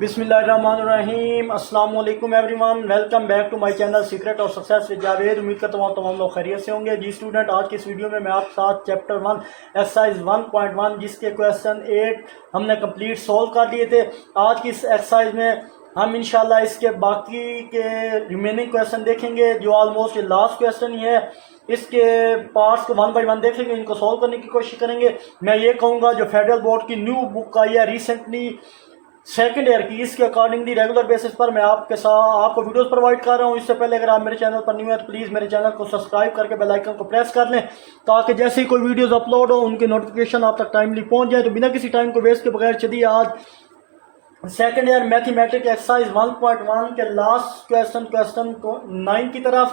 बिस्मिल्लाहिर्रहमानिर्रहीम अस्सलाम वालेकुम everyone, welcome back to my channel secret of success with Javed. उम्मीद करता हूँ तमाम लोग खैरियत से होंगे। जी स्टूडेंट, आज की इस वीडियो में मैं आपके साथ चैप्टर 1 एक्सरसाइज 1.1 जिसके क्वेश्चन 8 हमने कंप्लीट सोल्व कर लिए थे। आज की इस एक्सरसाइज में हम इंशाल्लाह इसके बाकी के रिमेनिंग क्वेश्चन देखेंगे जो ऑलमोस्ट लास्ट क्वेश्चन ही है। इसके पार्ट्स को 1 बाय 1 देखेंगे, इनको सॉल्व करने की कोशिश करेंगे। मैं ये कहूँगा जो फेडरल बोर्ड की न्यू बुक आई है रिसेंटली सेकंड ईयर की, इसके अकॉर्डिंगली रेगुलर बेसिस पर मैं आपको वीडियोस प्रोवाइड कर रहा हूँ। इससे पहले अगर आप मेरे चैनल पर न्यू है तो प्लीज़ मेरे चैनल को सब्सक्राइब करके बेल आइकन को प्रेस कर लें ताकि जैसे ही कोई वीडियोस अपलोड हो उनके नोटिफिकेशन आप तक टाइमली पहुँच जाए। तो बिना किसी टाइम को वेस्ट के बगैर चलिए आज सेकंड ईयर मैथमेटिक्स एक्सरसाइज 1.1 के लास्ट क्वेश्चन को 9 की तरफ।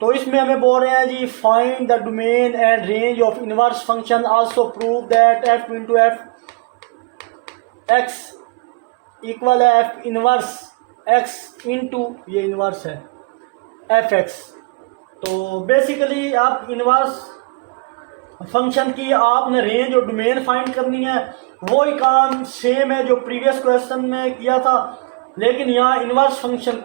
तो इसमें हमें बोल रहे हैं जी find the domain and range of inverse function, also prove that f into F x equal है एफ इनवर्स एक्स इंटू ये इनवर्स है एफ एक्स। तो बेसिकली आप इनवर्स फंक्शन की आपने रेंज और डोमेन फाइंड करनी है। वही काम सेम है जो प्रीवियस क्वेश्चन में किया था, लेकिन यहाँ इनवर्स फंक्शन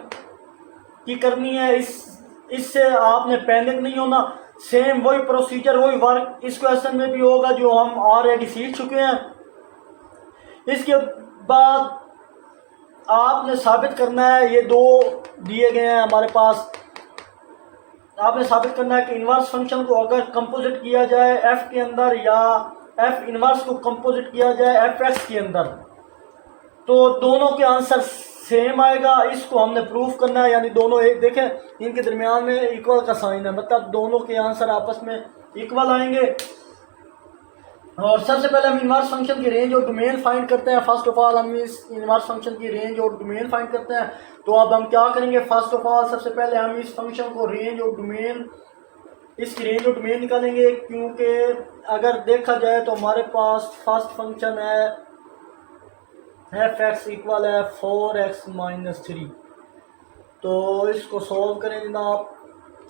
की करनी है। इससे आपने पैनिक नहीं होना। सेम वही प्रोसीजर वही वर्क इस क्वेश्चन में भी होगा जो हम ऑलरेडी सीख चुके हैं। इसके बाद आपने साबित करना है, ये दो दिए गए हैं हमारे पास। आपने साबित करना है कि इनवर्स फंक्शन को अगर कंपोजिट किया जाए एफ के अंदर या एफ इनवर्स को कंपोजिट किया जाए एफ एक्स के अंदर तो दोनों के आंसर सेम आएगा। इसको हमने प्रूफ करना है, यानी दोनों एक देखें इनके दरमियान में इक्वल का साइन है, मतलब दोनों के आंसर आपस में इक्वल आएंगे। और सबसे पहले हम इनवर्स फंक्शन की रेंज और डोमेन फाइंड करते हैं। फर्स्ट ऑफ ऑल हम इस इनवर्स फंक्शन की रेंज और डोमेन फाइंड करते हैं। तो अब हम क्या करेंगे, फर्स्ट ऑफ ऑल सबसे पहले हम इस फंक्शन को रेंज और डोमेन इसकी रेंज और डोमेन निकालेंगे, क्योंकि अगर देखा जाए तो हमारे पास फर्स्ट फंक्शन है एफ एक्स इक्वल है 4x-3। तो इसको सॉल्व करें जनाब।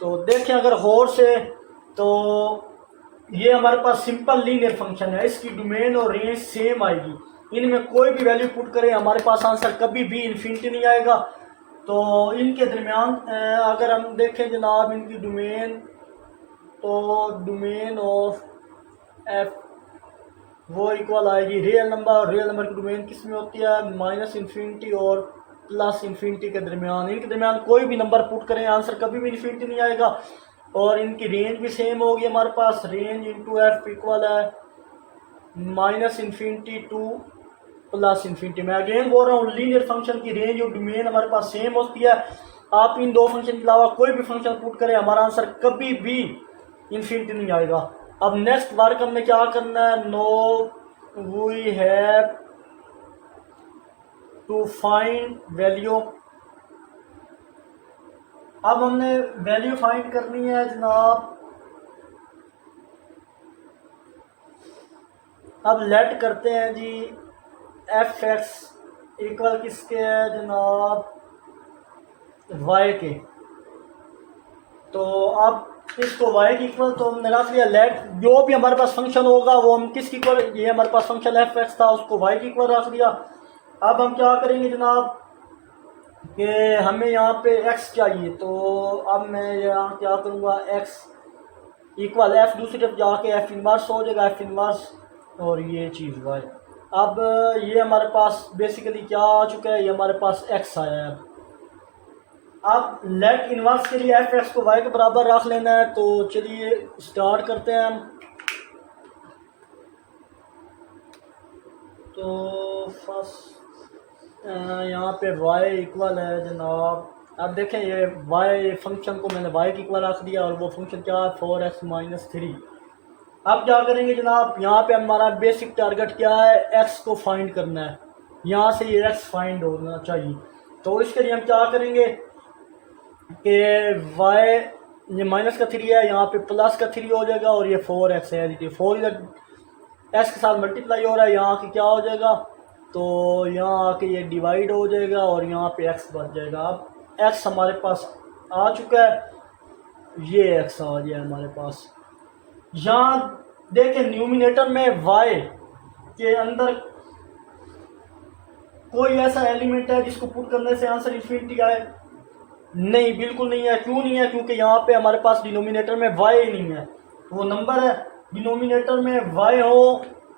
तो देखें अगर गौर से तो ये हमारे पास सिंपल लीनियर फंक्शन है, इसकी डोमेन और रेंज सेम आएगी। इनमें कोई भी वैल्यू पुट करें हमारे पास आंसर कभी भी इन्फिनिटी नहीं आएगा। तो इनके दरमियान अगर हम देखें जनाब इनकी डोमेन, तो डोमेन ऑफ एफ वो इक्वल आएगी रियल नंबर की डोमेन किस में होती है माइनस इन्फिनिटी और प्लस इन्फिनिटी के दरमियान। इनके दरमियान कोई भी नंबर पुट करें आंसर कभी भी इन्फिनिटी नहीं आएगा। और इनकी रेंज भी सेम होगी हमारे पास, रेंज इंटू एफ इक्वल है minus infinity two plus infinity. मैं अगेन बोल रहा हूँ लीनियर फंक्शन की रेंज और डोमेन हमारे पास सेम होती है। आप इन दो फंक्शन के अलावा कोई भी फंक्शन पुट करें हमारा आंसर कभी भी इन्फिनिटी नहीं आएगा। अब नेक्स्ट वर्क हमने क्या करना है, no we have to find value. अब हमने वैल्यू फाइंड करनी है जनाब। अब लेट करते हैं जी एफ एक्स इक्वल किसके है जनाब वाई के। तो अब इसको वाई की इक्वल तो हमने रख लिया। लेट जो भी हमारे पास फंक्शन होगा वो हम किसकी इक्वल, ये हमारे पास फंक्शन एफ एक्स था उसको वाई की इक्वल रख दिया। अब हम क्या करेंगे जनाब कि हमें यहाँ पे x चाहिए, तो अब मैं यहाँ क्या करूँगा x इक्वल एफ दूसरी तरफ जाके एफ इनवर्स हो जाएगा एफ इनवर्स और ये चीज़ y। अब ये हमारे पास बेसिकली क्या आ चुका है, ये हमारे पास x आया है। अब लेट इनवर्स के लिए एफ एक्स को y के बराबर रख लेना है। तो चलिए स्टार्ट करते हैं हम। तो फर्स्ट यहाँ पे y इक्वल है जनाब। अब देखें ये y फंक्शन को मैंने y की इक्वल रख दिया और वो फंक्शन क्या है 4x-3। अब क्या करेंगे जनाब, यहाँ पे हमारा बेसिक टारगेट क्या है, x को फाइंड करना है। यहाँ से ये x फाइंड होना चाहिए। तो इसके लिए हम क्या करेंगे कि y ये माइनस का 3 है, यहाँ पे प्लस का 3 हो जाएगा और ये 4x है। 4 इधर x के साथ मल्टीप्लाई हो रहा है, यहाँ की क्या हो जाएगा, तो यहाँ आके ये डिवाइड हो जाएगा और यहाँ पे x बच जाएगा। अब x हमारे पास आ चुका है, ये x आ गया हमारे पास। यहाँ देखें न्यूमिनेटर में y के अंदर कोई ऐसा एलिमेंट है जिसको पुट करने से आंसर इन्फिनिटी आए? नहीं, बिल्कुल नहीं है। क्यों नहीं है? क्योंकि यहाँ पे हमारे पास डिनोमिनेटर में वाई ही नहीं है। वो नंबर है, डिनोमिनेटर में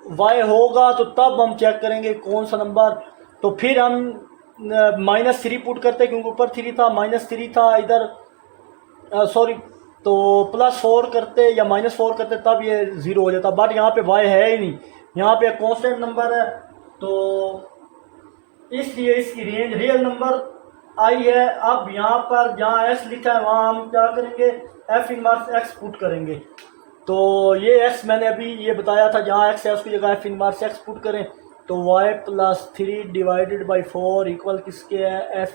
वाई होगा तो तब हम चेक करेंगे कौन सा नंबर। तो फिर हम -3 पुट करते, क्योंकि ऊपर 3 था, -3 था इधर, सॉरी, तो +4 करते या -4 करते, तब ये 0 हो जाता। बट यहाँ पे वाई है ही नहीं, यहाँ पे कांस्टेंट नंबर है, तो इसलिए इसकी रेंज रियल नंबर आई है। अब यहाँ पर जहाँ x लिखा है वहाँ हम क्या करेंगे, f इनवर्स x पुट करेंगे। तो ये x मैंने अभी ये बताया था, जहाँ x है उसकी जगह f इनवर्स x पुट करें तो y + 3 डिवाइडेड बाई 4 इक्वल किसके है, f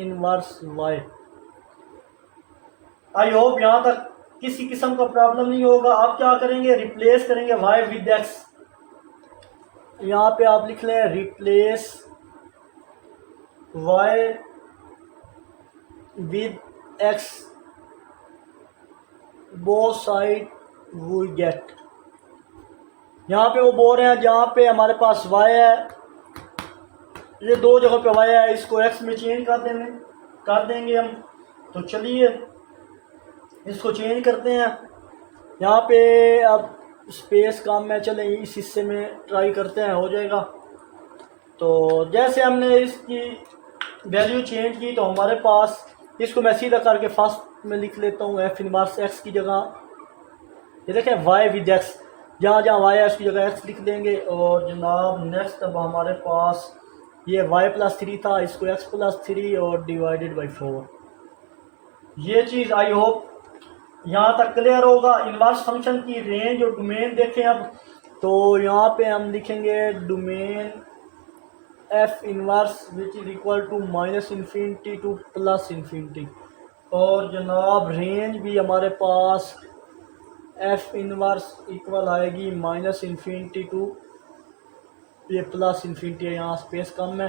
inverse y। I hope यहाँ तक किसी किस्म का प्रॉब्लम नहीं होगा। अब क्या करेंगे, रिप्लेस करेंगे y विद x। यहाँ पे आप लिख लें replace y with x, both side we get. यहाँ पे वो बोल रहे हैं जहाँ पे हमारे पास y है, ये दो जगह पे y है, इसको x में चेंज कर देंगे हम। तो चलिए इसको चेंज करते हैं। यहाँ पे अब स्पेस कम है, चलें इस हिस्से में ट्राई करते हैं, हो जाएगा। तो जैसे हमने इसकी वैल्यू चेंज की तो हमारे पास, इसको मैं सीधा करके फर्स्ट में लिख लेता हूँ, f इनवर्स x की जगह, ये देखें y विद x, जहाँ जहाँ y है उसकी जगह x लिख देंगे। और जनाब नेक्स्ट अब हमारे पास ये y + 3 था, इसको x + 3 और डिवाइडेड बाई 4। ये चीज़ आई होप यहाँ तक क्लियर होगा। इनवर्स फंक्शन की रेंज और डोमेन देखें अब, तो यहाँ पे हम लिखेंगे domain f inverse which is equal to -∞ to +∞। और जनाब रेंज भी हमारे पास f इनवर्स इक्वल आएगी -∞ टू ये +∞ है, यहाँ स्पेस कम है।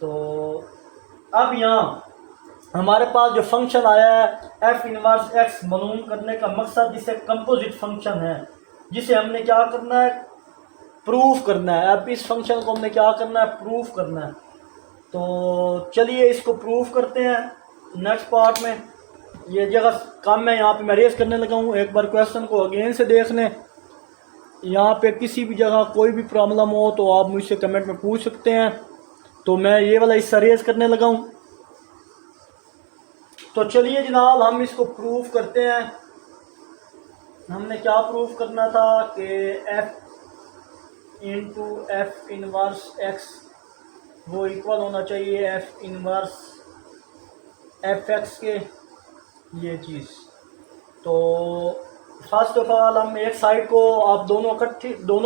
तो अब यहाँ हमारे पास जो फंक्शन आया है f इनवर्स x, मालूम करने का मकसद जिसे कंपोजिट फंक्शन है, जिसे हमने क्या करना है, प्रूफ करना है। अब इस फंक्शन को हमने क्या करना है, प्रूफ करना है। तो चलिए इसको प्रूफ करते हैं नेक्स्ट पार्ट में। ये जगह कम है, यहाँ पे मैं रेस करने लगा हूँ, एक बार क्वेश्चन को अगेन से देख लें। यहाँ पे किसी भी जगह कोई भी प्रॉब्लम हो तो आप मुझसे कमेंट में पूछ सकते हैं। तो मैं ये वाला हिस्सा रेस करने लगा हूँ। तो चलिए जनाब हम इसको प्रूफ करते हैं। हमने क्या प्रूफ करना था कि f into F inverse x वो इक्वल होना चाहिए f इनवर्स fx के, ये चीज़। तो फर्स्ट ऑफ ऑल हम एक साइड को, आप दोनों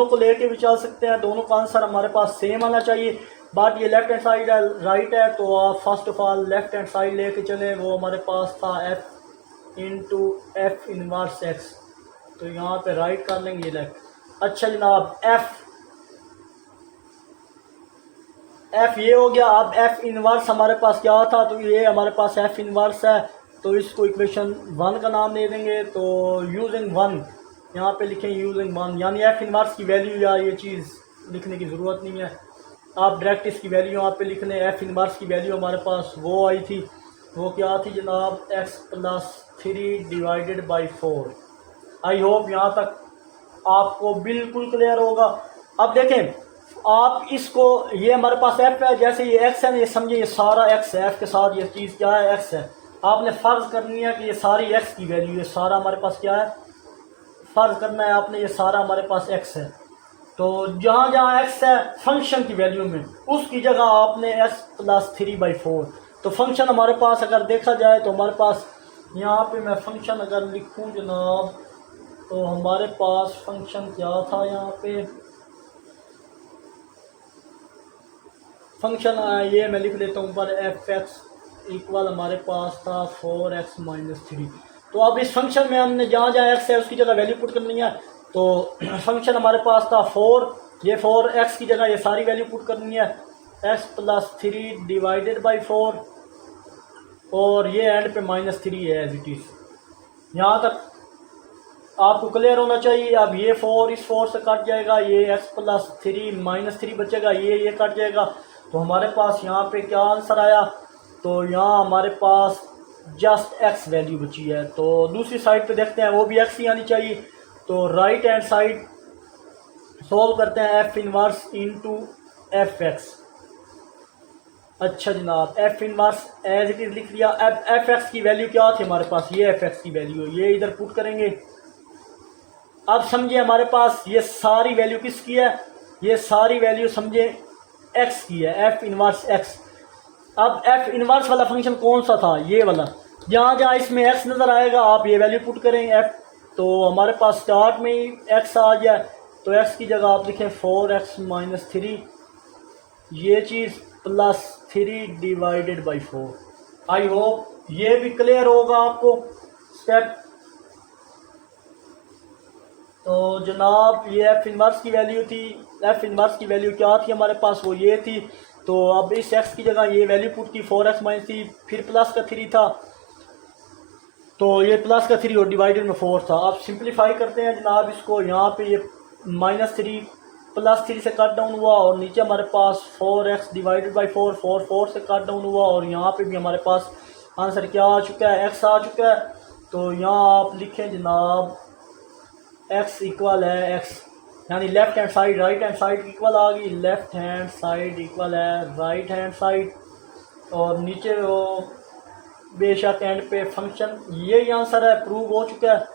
को लेके भी चल सकते हैं, दोनों का आंसर हमारे पास सेम आना चाहिए। बट ये लेफ्ट हैंड साइड है, राइट है, तो आप first of all left hand side लेके चले। वो हमारे पास था f into F inverse x, तो यहाँ पे राइट कर लेंगे, ये लेफ्ट। अच्छा जनाब f ये हो गया। अब f इनवर्स हमारे पास क्या था, तो ये हमारे पास f इनवर्स है, तो इसको इक्वेशन 1 का नाम दे देंगे। तो यूजिंग 1 यहाँ पे लिखें, यूजिंग 1, यानी f इनवर्स की वैल्यू या ये चीज़ लिखने की ज़रूरत नहीं है, आप डायरेक्ट इसकी वैल्यू यहाँ पे लिख लें। f इनवर्स की वैल्यू हमारे पास वो आई थी, वो क्या थी जनाब, x + 3 divided by 4। I hope यहाँ तक आपको बिल्कुल क्लियर होगा। अब देखें आप इसको, ये हमारे पास f है, जैसे ये x है ना, ये समझे ये सारा x है, f के साथ ये चीज़ क्या है, x है। आपने फ़र्ज़ करनी है कि ये सारी x की वैल्यू, ये सारा हमारे पास क्या है, फ़र्ज़ करना है आपने, ये सारा हमारे पास x है। तो जहाँ जहाँ x है फंक्शन की वैल्यू में, उसकी जगह आपने x + 3/4। तो फंक्शन हमारे पास अगर देखा जाए तो हमारे पास यहाँ पे मैं फंक्शन अगर लिखूँ जनाब, तो हमारे पास फंक्शन क्या था, यहाँ पे फंक्शन ये मैं लिख लेता हूँ पर f(x) इक्वल हमारे पास था 4x - 3। तो अब इस फंक्शन में हमने जहाँ जहाँ x है उसकी जगह वैल्यू पुट करनी है। तो फंक्शन हमारे पास था 4, ये 4x की जगह ये सारी वैल्यू पुट करनी है, x + 3 डिवाइडेड बाई 4, और ये एंड पे -3 है एज इट इज़। यहाँ तक आपको क्लियर होना चाहिए। अब ये 4 इस 4 से कट जाएगा, ये x + 3 -3 बचेगा, ये कट जाएगा। तो हमारे पास यहाँ पे क्या आंसर आया, तो यहाँ हमारे पास जस्ट एक्स वैल्यू बची है। तो दूसरी साइड पे देखते हैं, वो भी एक्स ही आनी चाहिए। तो राइट हैंड साइड सॉल्व करते हैं, F inverse into F X. अच्छा जनाब, F inverse as it is लिख दिया। अब एफ एक्स की वैल्यू क्या थी हमारे पास, ये एफ एक्स की वैल्यू है, ये इधर पुट करेंगे। अब समझिए हमारे पास ये सारी वैल्यू किसकी है, ये सारी वैल्यू समझे एक्स की है, एफ इनवर्स एक्स। अब एफ इनवर्स वाला फंक्शन कौन सा था, ये वाला। जहाँ जहाँ इसमें एक्स नज़र आएगा आप ये वैल्यू पुट करें एफ। तो हमारे पास स्टार्ट में ही एक्स आ गया, तो एक्स की जगह आप लिखें 4x-3, ये चीज़ plus 3 divided by 4। I hope ये भी क्लियर होगा आपको स्टेप। तो जनाब ये एफ इनवर्स की वैल्यू थी, एफ इनवर्स की वैल्यू क्या थी हमारे पास, वो ये थी। तो अब इस एक्स की जगह ये वैल्यू पुट की 4x-3, फिर प्लस का 3 था, तो ये प्लस का 3 और डिवाइडेड में 4 था। अब सिंप्लीफाई करते हैं जनाब इसको, यहाँ पे ये -3 प्लस 3 से कट डाउन हुआ, और नीचे हमारे पास 4x डिवाइडेड बाई 4, 4 से कट डाउन हुआ, और यहाँ पे भी हमारे पास आंसर क्या आ चुका है, x आ चुका है। तो यहाँ आप लिखें जनाब x इक्वल है x, यानी left hand side right hand side equal आ गई, लेफ्ट हैंड साइड इक्वल है राइट हैंड साइड, और नीचे वो बेशक एंड पे फंक्शन, यही आंसर है, प्रूव हो चुका है।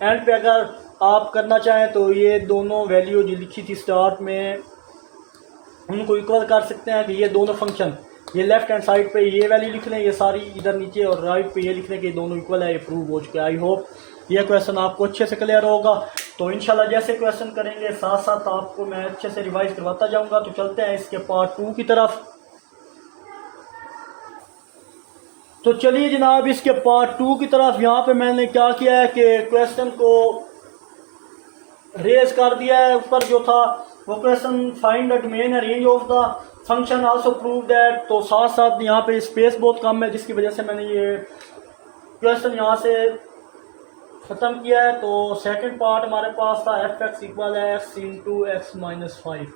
एंड पे अगर आप करना चाहें तो ये दोनों वैल्यू जो लिखी थी स्टार्ट में उनको इक्वल कर सकते हैं, कि ये दोनों फंक्शन, ये लेफ्ट हैंड साइड पे ये वैल्यू लिख लें, ये सारी इधर नीचे, और राइट पे ये लिख लें कि दोनों इक्वल है, ये प्रूव हो चुका है। आई होप ये क्वेश्चन आपको अच्छे से क्लियर होगा। तो इंशाल्लाह जैसे क्वेश्चन करेंगे साथ साथ आपको मैं अच्छे से रिवाइज करवाता जाऊंगा। तो चलते हैं इसके पार्ट 2 की तरफ। तो चलिए जनाब इसके पार्ट 2 की तरफ। यहाँ पे मैंने क्या किया है कि क्वेश्चन को रेज कर दिया है। ऊपर जो था वो question find the domain and range of the function also prove that, तो साथ साथ यहाँ पे स्पेस बहुत कम है जिसकी वजह से मैंने ये क्वेश्चन यहाँ से ख़त्म किया है। तो सेकंड पार्ट हमारे पास था एफ एक्स इक्वल है एक्स इंटू एक्स माइनस 5।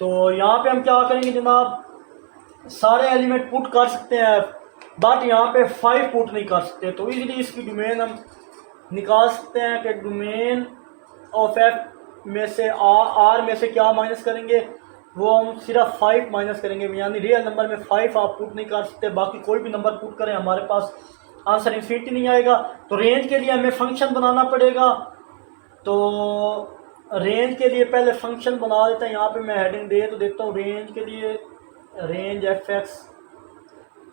तो यहाँ पे हम क्या करेंगे जनाब, सारे एलिमेंट पुट कर सकते हैं, बट यहाँ पे 5 पुट नहीं कर सकते। तो इजीली इसकी डोमेन हम निकाल सकते हैं कि डोमेन ऑफ एफ में से आर में से क्या माइनस करेंगे, वो हम सिर्फ 5 माइनस करेंगे, यानी रियल नंबर में 5 आप पुट नहीं कर सकते, बाकी कोई भी नंबर पुट करें हमारे पास आंसर इन्फिनिटी नहीं आएगा। तो रेंज के लिए हमें फंक्शन बनाना पड़ेगा। तो रेंज के लिए पहले फंक्शन बना देते हैं। यहाँ पे मैं हेडिंग दे तो देता हूँ रेंज के लिए, रेंज एफ एक्स।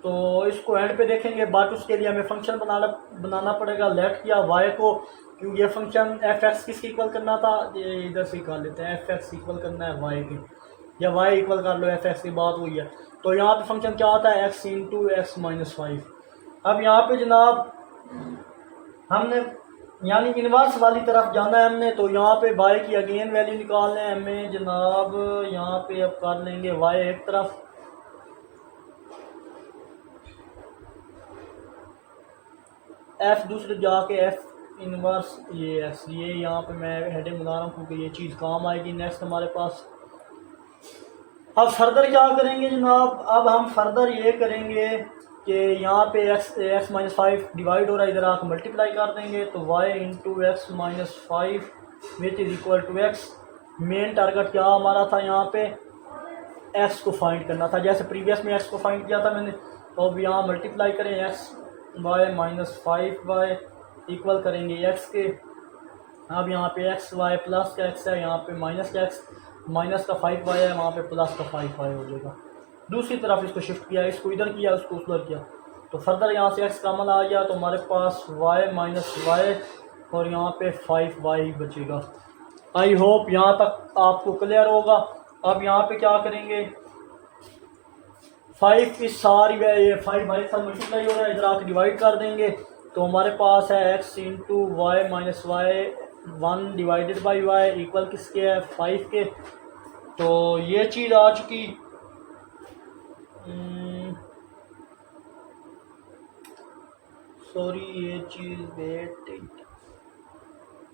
तो इसको एंड पे देखेंगे, बट उसके लिए हमें फंक्शन बनाना पड़ेगा। लेट किया वाई को, क्योंकि ये फंक्शन एफ एक्स किसके इक्वल करना था, ये इधर से निकाल लेते हैं, एफ एक्स इक्वल करना है वाई की, या वाई इक्वल कर लो एफ एक्स की, बात हुई है। तो यहाँ पे फंक्शन क्या आता है, एक्स इंटू एक्स माइनस 5। अब यहाँ पे जनाब हमने यानी इनवर्स वाली तरफ जाना है हमने। तो यहाँ पे वाई की अगेन वैल्यू निकालना है हमें जनाब। यहाँ पे अब कर लेंगे वाई एक तरफ, एफ दूसरे जाके एफ इनवर्स ये एक्स, ये यहाँ पे मैं हेडिंग बना रहा हूँ क्योंकि ये चीज़ काम आएगी नेक्स्ट हमारे पास। अब फर्दर क्या करेंगे जनाब, अब हम फर्दर ये करेंगे कि यहाँ पे एक्स माइनस 5 डिवाइड हो रहा है, इधर आकर मल्टीप्लाई कर देंगे। तो Y into X minus 5 which is equal to X. Main target क्या हमारा था, यहाँ पे एक्स को फाइंड करना था, जैसे प्रीवियस में एक्स को फाइंड किया था मैंने। तो अब यहाँ मल्टीप्लाई करें X Y minus 5 Y equal करेंगे एक्स के। अब यहाँ पे एक्स वाई प्लस का एक्स है, यहाँ पे माइनस का एक्स, माइनस का 5 वाई है, वहाँ पे प्लस का 5 वाई हो जाएगा। दूसरी तरफ इसको शिफ्ट किया, इसको इधर किया, उसको उधर किया, तो फर्दर यहाँ से एक्स कॉमन आ गया, तो हमारे पास वाई माइनस वाई और यहाँ पे 5 वाई बचेगा। आई होप यहाँ तक आपको क्लियर होगा। अब यहाँ पे क्या करेंगे, 5 की सारी ये 5 वाई साथ मल्टीप्लाई हो रहा है, इधर आके डिवाइड कर देंगे। तो हमारे पास है X into Y minus Y 1 divided by Y equal किसके है, 5 के। तो ये चीज़ आ चुकी। सॉरी ये चीज़ वेट,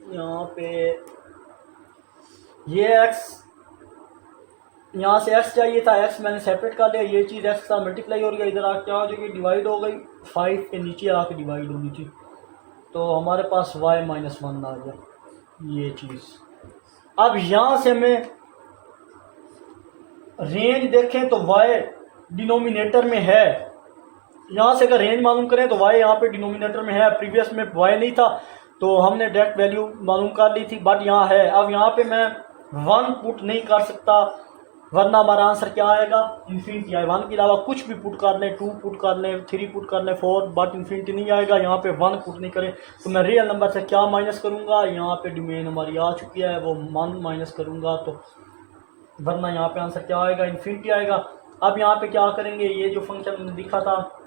यहाँ पे ये एक्स यहाँ से x चाहिए था, x मैंने सेपरेट कर लिया, ये चीज़ x के साथ मल्टीप्लाई हो गया, इधर आके क्या हो जाएगी, डिवाइड हो गई, 5 के नीचे आके डिवाइड होनी थी, तो हमारे पास y-1 आ गया ये चीज़। अब यहाँ से हमें रेंज देखें तो y डिनोमिनेटर में है, यहाँ से अगर रेंज मालूम करें तो y यहाँ पे डिनोमिनेटर में है, प्रीवियस में y नहीं था तो हमने डायरेक्ट वैल्यू मालूम कर ली थी, बट यहाँ है। अब यहाँ पे मैं 1 पुट नहीं कर सकता, वरना हमारा आंसर क्या आएगा, इन्फिनिटी आएगा। 1 के अलावा कुछ भी पुट कर लें, 2 पुट कर लें, 3 पुट कर लें, 4, बट इन्फिनिटी नहीं आएगा। यहाँ पे 1 पुट नहीं करें तो मैं रियल नंबर से क्या माइनस करूँगा, यहाँ पे डोमेन हमारी आ चुकी है, वो 1 माइनस करूँगा, तो वरना यहाँ पे आंसर क्या आएगा, इन्फिनिटी आएगा। अब यहाँ पे क्या करेंगे, ये जो फंक्शन हमने दिखा था,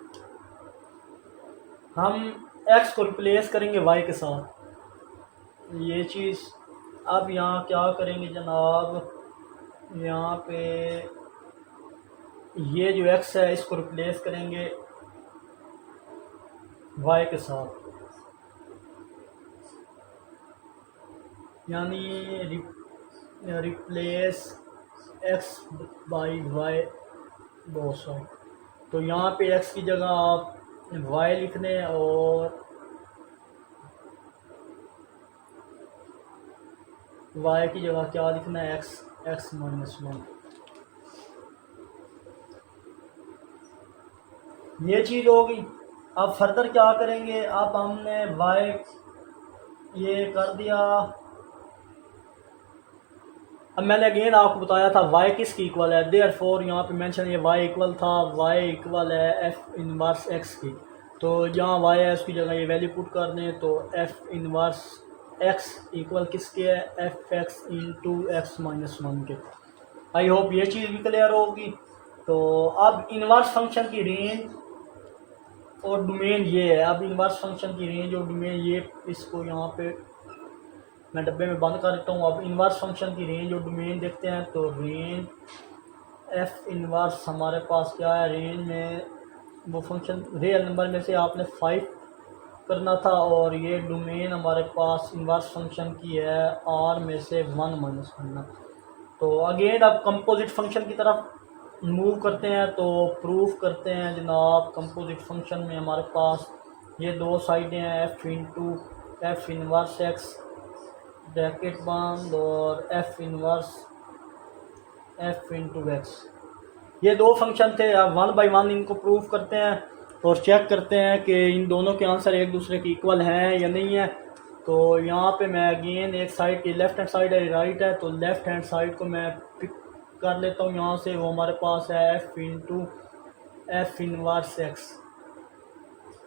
हम x को रिप्लेस करेंगे y के साथ, ये चीज़। अब यहाँ क्या करेंगे जनाब, यहाँ पे ये जो x है इसको रिप्लेस करेंगे y के साथ, यानी replace x by y both side. तो यहाँ पे x की जगह आप y लिख दें और y की जगह क्या लिखना है, x-1। ये चीज़ होगी। अब फर्दर क्या करेंगे, अब हमने y ये कर दिया। अब मैंने अगेन आपको बताया था y किसकी इक्वल है, देयरफॉर यहाँ पे मेंशन ये y इक्वल था, y इक्वल है f इनवर्स x की, तो जहाँ y है उसकी जगह ये वैल्यू पुट कर दें, तो f इनवर्स x इक्वल किसके है, f(x) इंटू x-1 के। आई होप ये चीज़ भी क्लियर होगी। तो अब इनवर्स फंक्शन की रेंज और डोमेन ये है, अब इनवर्स फंक्शन की रेंज और डोमेन ये, इसको यहाँ पे मैं डब्बे में बंद कर देता हूँ। अब इनवर्स फंक्शन की रेंज और डोमेन देखते हैं, तो रेंज एफ इनवर्स हमारे पास क्या है, रेंज में वो फंक्शन रियल नंबर में से आपने 5 करना था, और ये डोमेन हमारे पास इनवर्स फंक्शन की है आर में से 1 माइनस करना। तो अगेन अब कंपोजिट फंक्शन की तरफ मूव करते हैं, तो प्रूफ करते हैं जनाब। कंपोजिट फंक्शन में हमारे पास ये दो साइडें हैं, F into F inverse x bracket बंद और F inverse F into X, ये दो फंक्शन थे। अब 1 बाई 1 इनको प्रूफ करते हैं और चेक करते हैं कि इन दोनों के आंसर एक दूसरे के इक्वल हैं या नहीं है। तो यहाँ पे मैं अगेन एक साइड की लेफ़्ट हैंड साइड है, राइट है, तो लेफ़्ट हैंड साइड को मैं पिक कर लेता हूँ यहाँ से। वो हमारे पास है F into F inverse X,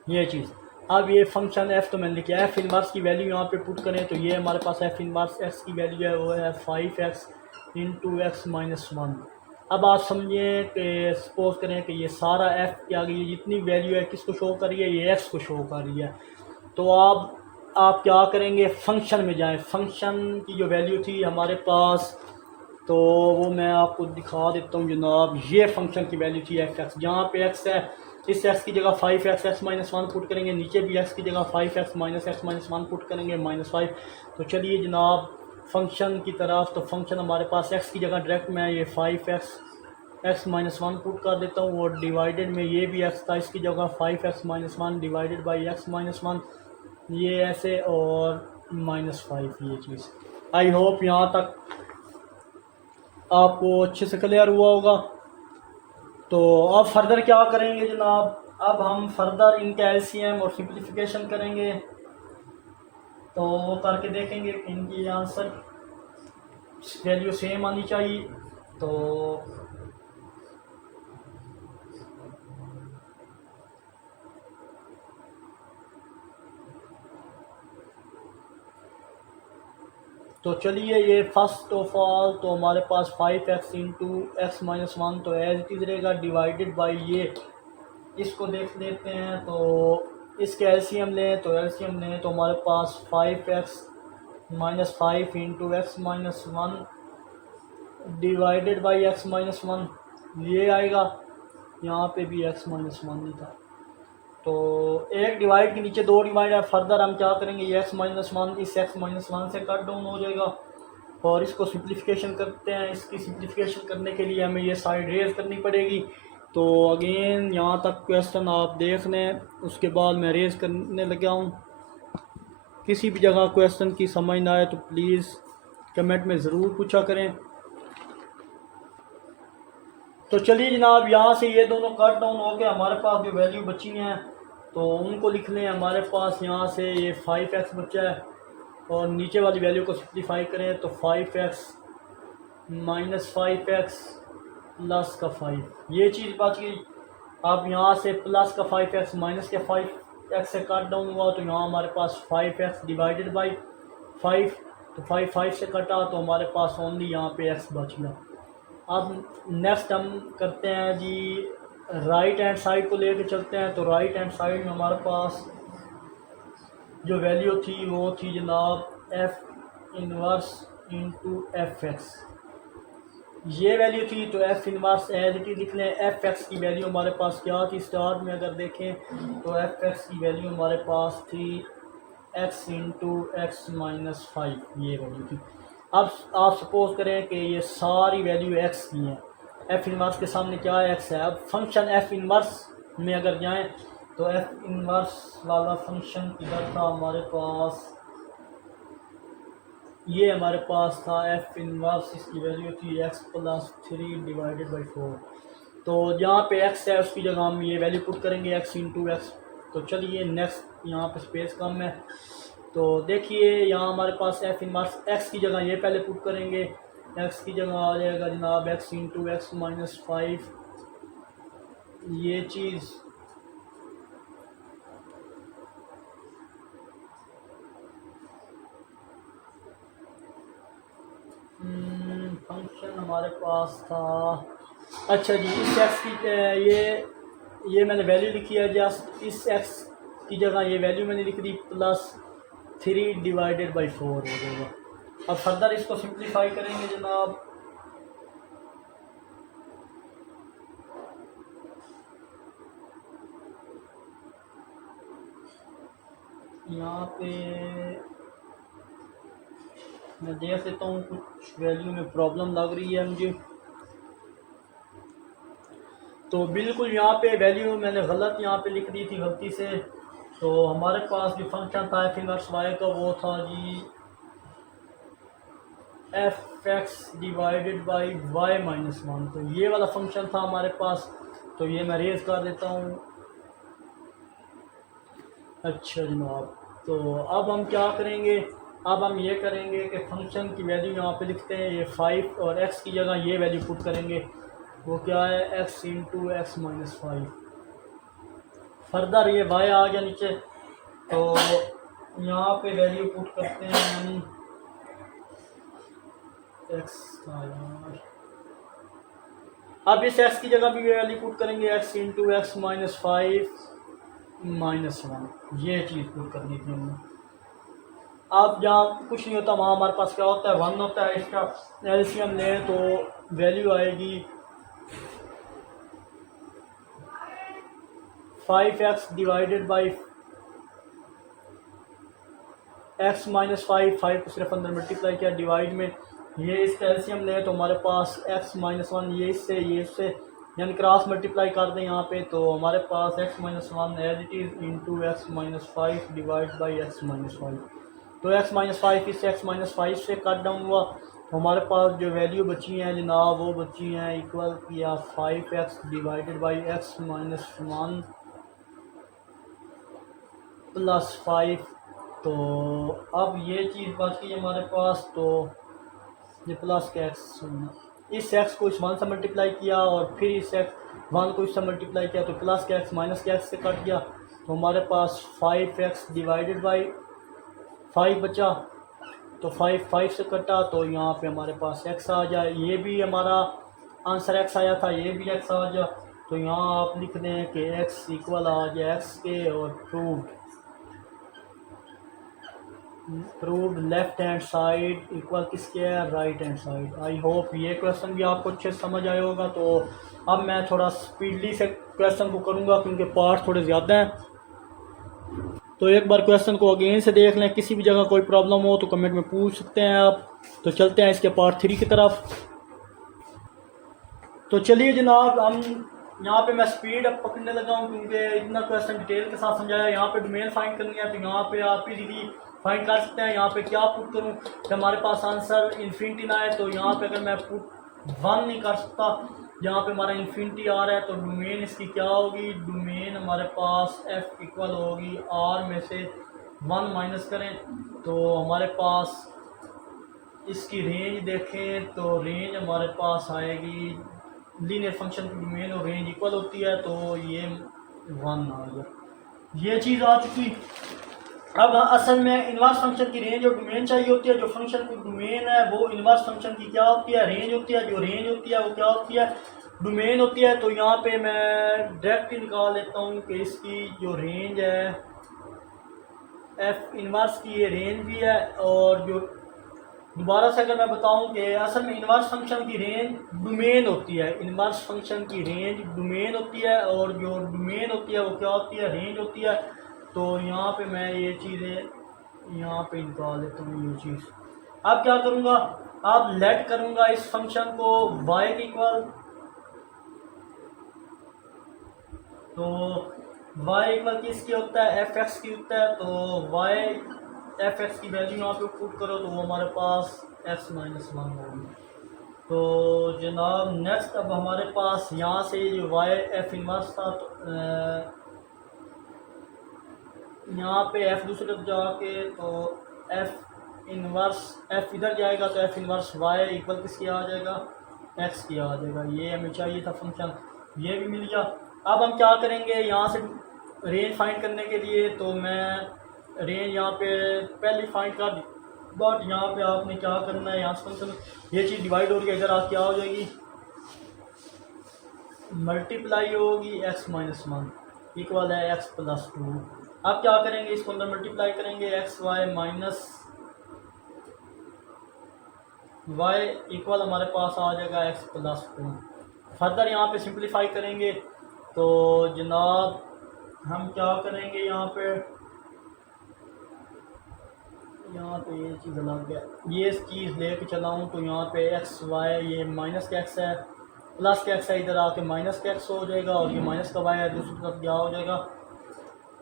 ये चीज़। अब ये फंक्शन एफ तो मैंने लिखा है, एफ इनवर्स की वैल्यू यहाँ पे पुट करें तो ये हमारे पास एफ इनवर्स एक्स की वैल्यू है, वो है 5x इंटू x-1। अब आप समझें कि सपोज करें कि ये सारा एफ के आगे ये जितनी वैल्यू है किसको शो कर रही है, ये एक्स को शो कर रही है। तो आप क्या करेंगे, फंक्शन में जाएं, फंक्शन की जो वैल्यू थी हमारे पास, तो वो मैं आपको दिखा देता हूँ जनाब। ये फंक्शन की वैल्यू थी एफ एक्स, जहाँ पे एक्स है इस एक्स की जगह 5x x-1 पुट करेंगे, नीचे भी एक्स की जगह 5x x-1 पुट करेंगे -5। तो चलिए जनाब फंक्शन की तरफ, तो फंक्शन हमारे पास एक्स की जगह डायरेक्ट मैं ये 5x x-1 पुट कर देता हूँ, और डिवाइडेड में ये भी एक्स था, इसकी जगह 5x-1 डिवाइडेड बाई x-1, ये ऐसे, और -5 ये चीज़। आई होप यहाँ तक आपको अच्छे से क्लियर हुआ होगा। तो अब फर्दर क्या करेंगे जनाब, अब हम फर्दर इनके एलसीएम और सिंप्लीफिकेशन करेंगे, तो वो करके देखेंगे कि इनकी आंसर वैल्यू सेम आनी चाहिए। तो चलिए ये फर्स्ट ऑफ ऑल तो हमारे पास 5x इंटू x-1 तो एज इट इज़ रहेगा, डिवाइडेड बाई ये, इसको देख लेते हैं। तो इसके एलसीएम लें, तो एलसीएम लें तो हमारे पास 5x-5 into x-1 divided by x-1 ये आएगा। यहाँ पे भी x-1 नहीं था, तो एक डिवाइड के नीचे दो डिवाइड है। फर्दर हम क्या करेंगे, ये x-1 इस x-1 से कट डाउन हो जाएगा, और इसको सिंप्लीफिकेशन करते हैं। इसकी सिंप्लीफिकेशन करने के लिए हमें ये साइड रेज करनी पड़ेगी। तो अगेन यहाँ तक क्वेश्चन आप देख लें, उसके बाद मैं रेज करने लगा हूँ। किसी भी जगह क्वेश्चन की समझ ना आए तो प्लीज़ कमेंट में ज़रूर पूछा करें। तो चलिए जनाब, यहाँ से ये दोनों कट डाउन हो गए, हमारे पास जो वैल्यू बची हैं तो उनको लिख लें। हमारे पास यहाँ से ये 5x बचा है और नीचे वाली वैल्यू को सिंप्लीफाई करें तो 5x माइनस 5x प्लस का 5, ये चीज़ बच गई। अब यहाँ से प्लस का 5x माइनस के 5x से कट डाउन हुआ तो यहाँ हमारे पास 5x डिवाइडेड बाई 5, तो 5 से कटा तो हमारे पास ओनली यहाँ पे x बच गया। अब नेक्स्ट हम करते हैं जी, राइट हैंड साइड को लेके चलते हैं। तो राइट हैंड साइड में हमारे पास जो वैल्यू थी वो थी जनाब f inverse into F X, ये वैल्यू थी। तो f inverse as it is लिख लें। एफ एक्स की वैल्यू हमारे पास क्या थी स्टार्ट में, अगर देखें तो एफ एक्स की वैल्यू हमारे पास थी x इंटू एक्स माइनस 5, ये वैल्यू थी। अब आप सपोज करें कि ये सारी वैल्यू x की हैं, f इनवर्स के सामने क्या है, x है। अब फंक्शन f इनवर्स में अगर जाएं तो f इनवर्स वाला फंक्शन किधर था हमारे पास, ये हमारे पास था f इनवर्स, इसकी वैल्यू थी x प्लस 3 डिवाइडेड बाई 4। तो जहाँ पे x है उसकी जगह हम ये वैल्यू पुट करेंगे x इंटू एक्स। तो चलिए नेक्स्ट, यहाँ पे स्पेस कम है तो देखिए यहाँ हमारे पास f इनवर्स x की जगह ये पहले पुट करेंगे, x की जगह आ जाएगा जनाब x इंटू एक्स माइनस 5, ये चीज़। फंक्शन हमारे पास था, अच्छा जी, इस x की ये मैंने वैल्यू लिखी है, जस्ट इस x की जगह ये वैल्यू मैंने लिख दी प्लस 3 डिवाइडेड बाई 4 हो जाएगा। अब फर्दर इसको सिंप्लीफाई करेंगे जनाब। यहाँ पे मैं देख लेता हूँ, कुछ वैल्यू में प्रॉब्लम लग रही है मुझे। तो बिल्कुल यहाँ पे वैल्यू मैंने गलत यहाँ पे लिख दी थी गलती से। तो हमारे पास जो फंक्शन था एफ इनवर्स वाई का वो था जी f x divided by Y minus 1, तो ये वाला फंक्शन था हमारे पास। तो ये मैं रेज कर देता हूँ। अच्छा जनाब, तो अब हम क्या करेंगे, अब हम ये करेंगे कि फंक्शन की वैल्यू यहाँ पे लिखते हैं, ये 5 और x की जगह ये वैल्यू पुट करेंगे, वो क्या है x into X minus 5। Further ये y आ गया नीचे, तो यहाँ पे वैल्यू पुट करते हैं हम x का यार। अब इस x की जगह भी वैल्यू पुट करेंगे x into X minus 5 minus 1, ये चीज़ पुट करनी थी हमने। अब जहाँ कुछ नहीं होता वहाँ हमारे पास क्या होता है 1 होता है। इसका एलसीएम लें तो वैल्यू आएगी 5x divided by x minus 5 को सिर्फ अंदर मल्टीप्लाई किया डिवाइड में, ये इसका एलसीएम लें तो हमारे पास x माइनस 1 ये इससे यानी क्रॉस मल्टीप्लाई कर दें यहाँ पे, तो हमारे पास x minus 1 as it is into X minus 5 divide by x minus 5। तो x माइनस 5 इससे x माइनस 5 से कट डाउन हुआ, तो हमारे पास जो वैल्यू बची हैं जनाब वो बची हैं इक्वल किया 5x divided by x minus 1 plus 5। तो अब ये चीज़ बच गई हमारे पास, तो ये प्लस का एक्स, इस x को इस 1 से मल्टीप्लाई किया और फिर इस x 1 को इससे मल्टीप्लाई किया, तो प्लस का x माइनस का x से कट गया, तो हमारे पास 5x डिवाइडेड बाई 5 बचा। तो 5 से कटा तो यहाँ पे हमारे पास x आ जाए, ये भी हमारा आंसर x आया था, ये भी x आ जाए। तो यहाँ आप लिख दें कि x इक्वल आ जाए x के, और proved left hand side equal किसके है, राइट हैंड साइड। आई होप ये क्वेश्चन भी आपको अच्छे से समझ आया होगा। तो अब मैं थोड़ा स्पीडली से क्वेश्चन को करूँगा क्योंकि पार्ट थोड़े ज़्यादा हैं। तो एक बार क्वेश्चन को अगेन से देख लें, किसी भी जगह कोई प्रॉब्लम हो तो कमेंट में पूछ सकते हैं आप। तो चलते हैं इसके पार्ट 3 की तरफ। तो चलिए जनाब, हम यहाँ पे मैं स्पीड अब पकड़ने लगा हूँ क्योंकि इतना क्वेश्चन डिटेल के साथ समझाया। यहाँ पे डोमेन फाइंड करनी है तो यहाँ पे आप इजीली फाइंड कर सकते हैं। यहाँ पे क्या पुट करूँ कि हमारे पास आंसर इन्फिनिटी ना आए। तो यहाँ पे अगर मैं पुट 1 नहीं कर सकता, यहाँ पे हमारा इन्फिनिटी आ रहा है, तो डोमेन इसकी क्या होगी, डोमेन हमारे पास f इक्वल होगी r में से 1 माइनस करें तो हमारे पास इसकी रेंज देखें तो रेंज हमारे पास आएगी, लीनियर फंक्शन की डोमेन और रेंज इक्वल होती है, तो ये 1 आ गया, ये चीज़ आ चुकी। अब असल में इनवर्स फंक्शन की रेंज और डोमेन चाहिए होती है। जो फंक्शन की डोमेन है वो इनवर्स फंक्शन की क्या होती है, रेंज होती है। जो रेंज होती है वो क्या होती है, डोमेन होती है। तो यहाँ पे मैं डायरेक्ट ही निकाल लेता हूँ कि इसकी जो रेंज है एफ इनवर्स की, ये रेंज भी है। और जो दोबारा से अगर मैं बताऊं कि असल में इनवर्स फंक्शन की रेंज डोमेन होती है, इनवर्स फंक्शन की रेंज डोमेन होती है, और जो डोमेन होती है वो क्या होती है, रेंज होती है। तो यहाँ पे मैं ये चीज़ें यहाँ पे निकाल देता हूँ ये चीज़। अब क्या करूँगा, अब लेट करूँगा इस फंक्शन को y के इक्वल, तो y इक्वल किसकी होता है, एफ एक्स की होता है। तो y एफ एक्स की वैल्यू यहाँ पे पुट करो तो वो हमारे पास x माइनस 1 होगी। तो जनाब नेक्स्ट अब हमारे पास यहाँ से जो y एफ इनवर्स था, तो यहाँ पे f दूसरी तरफ जाके तो f इनवर्स f इधर जाएगा तो f इनवर्स y इक्वल किसकी आ जाएगा, x की आ जाएगा। ये हमें चाहिए था फंक्शन, ये भी मिल गया। अब हम क्या करेंगे, यहाँ से रेंज फाइंड करने के लिए तो मैं रेंज यहाँ पे पहले फाइंड कर दी, बट यहाँ पे आपने क्या करना है, यहाँ से फंक्शन ये चीज़ डिवाइड हो रही है, इधर आ क्या हो जाएगी, मल्टीप्लाई होगी x माइनस 1 इक्वल है x प्लस 2। अब क्या करेंगे, इसको अंदर मल्टीप्लाई करेंगे, X Y minus Y equal हमारे पास आ जाएगा x प्लस 2। फर्दर यहाँ पे सिंप्लीफाई करेंगे तो जनाब हम क्या करेंगे, यहाँ पे ये चीज़ अलग है, ये चीज़ लेके चला हूँ तो यहाँ पे एक्स वाई, ये माइनस का एक्स है, प्लस का एक्स है, इधर आके माइनस का एक्स हो जाएगा, और ये माइनस का वाई है, दूसरी तरफ क्या हो जाएगा,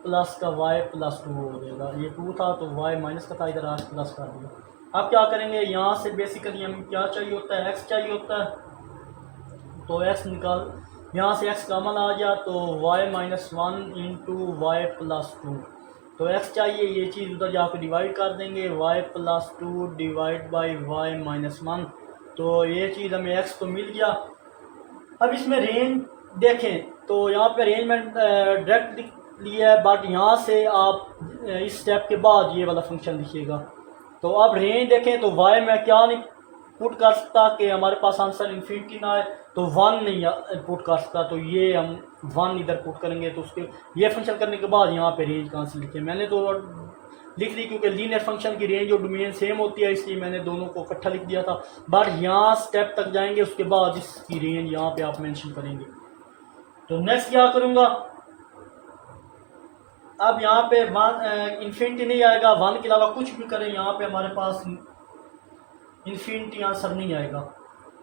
प्लस का वाई प्लस 2 हो जाएगा। ये 2 था तो वाई माइनस का था, इधर आज प्लस कर दिया। अब क्या करेंगे, यहाँ से बेसिकली हमें क्या चाहिए होता है, एक्स चाहिए होता है। तो एक्स निकाल, यहाँ से एक्स कॉमन आ गया तो Y minus 1 into Y plus 2। तो एक्स चाहिए, ये चीज़ उधर जाकर डिवाइड कर देंगे, Y plus 2 divide by Y minus 1। तो ये चीज़ हमें एक्स तो मिल गया। अब इसमें रेंज देखें तो यहाँ पे रेंज में डायरेक्ट लिया है, बट यहाँ से आप इस स्टेप के बाद ये वाला फंक्शन लिखिएगा। तो अब रेंज देखें तो y में क्या नहीं पुट कर सकता कि हमारे पास आंसर इन्फिनिटी ना आए, तो 1 नहीं पुट कर सकता, तो ये हम 1 इधर पुट करेंगे। तो उसके ये फंक्शन करने के बाद यहाँ पे रेंज कहाँ से लिखे, मैंने तो लिख दी क्योंकि लीनियर फंक्शन की रेंज और डोमेन सेम होती है, इसलिए मैंने दोनों को इकट्ठा लिख दिया था। बट यहाँ स्टेप तक जाएंगे उसके बाद इसकी रेंज यहाँ पे आप मेंशन करेंगे। तो नेक्स्ट क्या करूँगा, अब यहाँ पे 1 इन्फिनिटी नहीं आएगा, 1 के अलावा कुछ भी करें यहाँ पे हमारे पास इन्फिनिटी आंसर नहीं आएगा।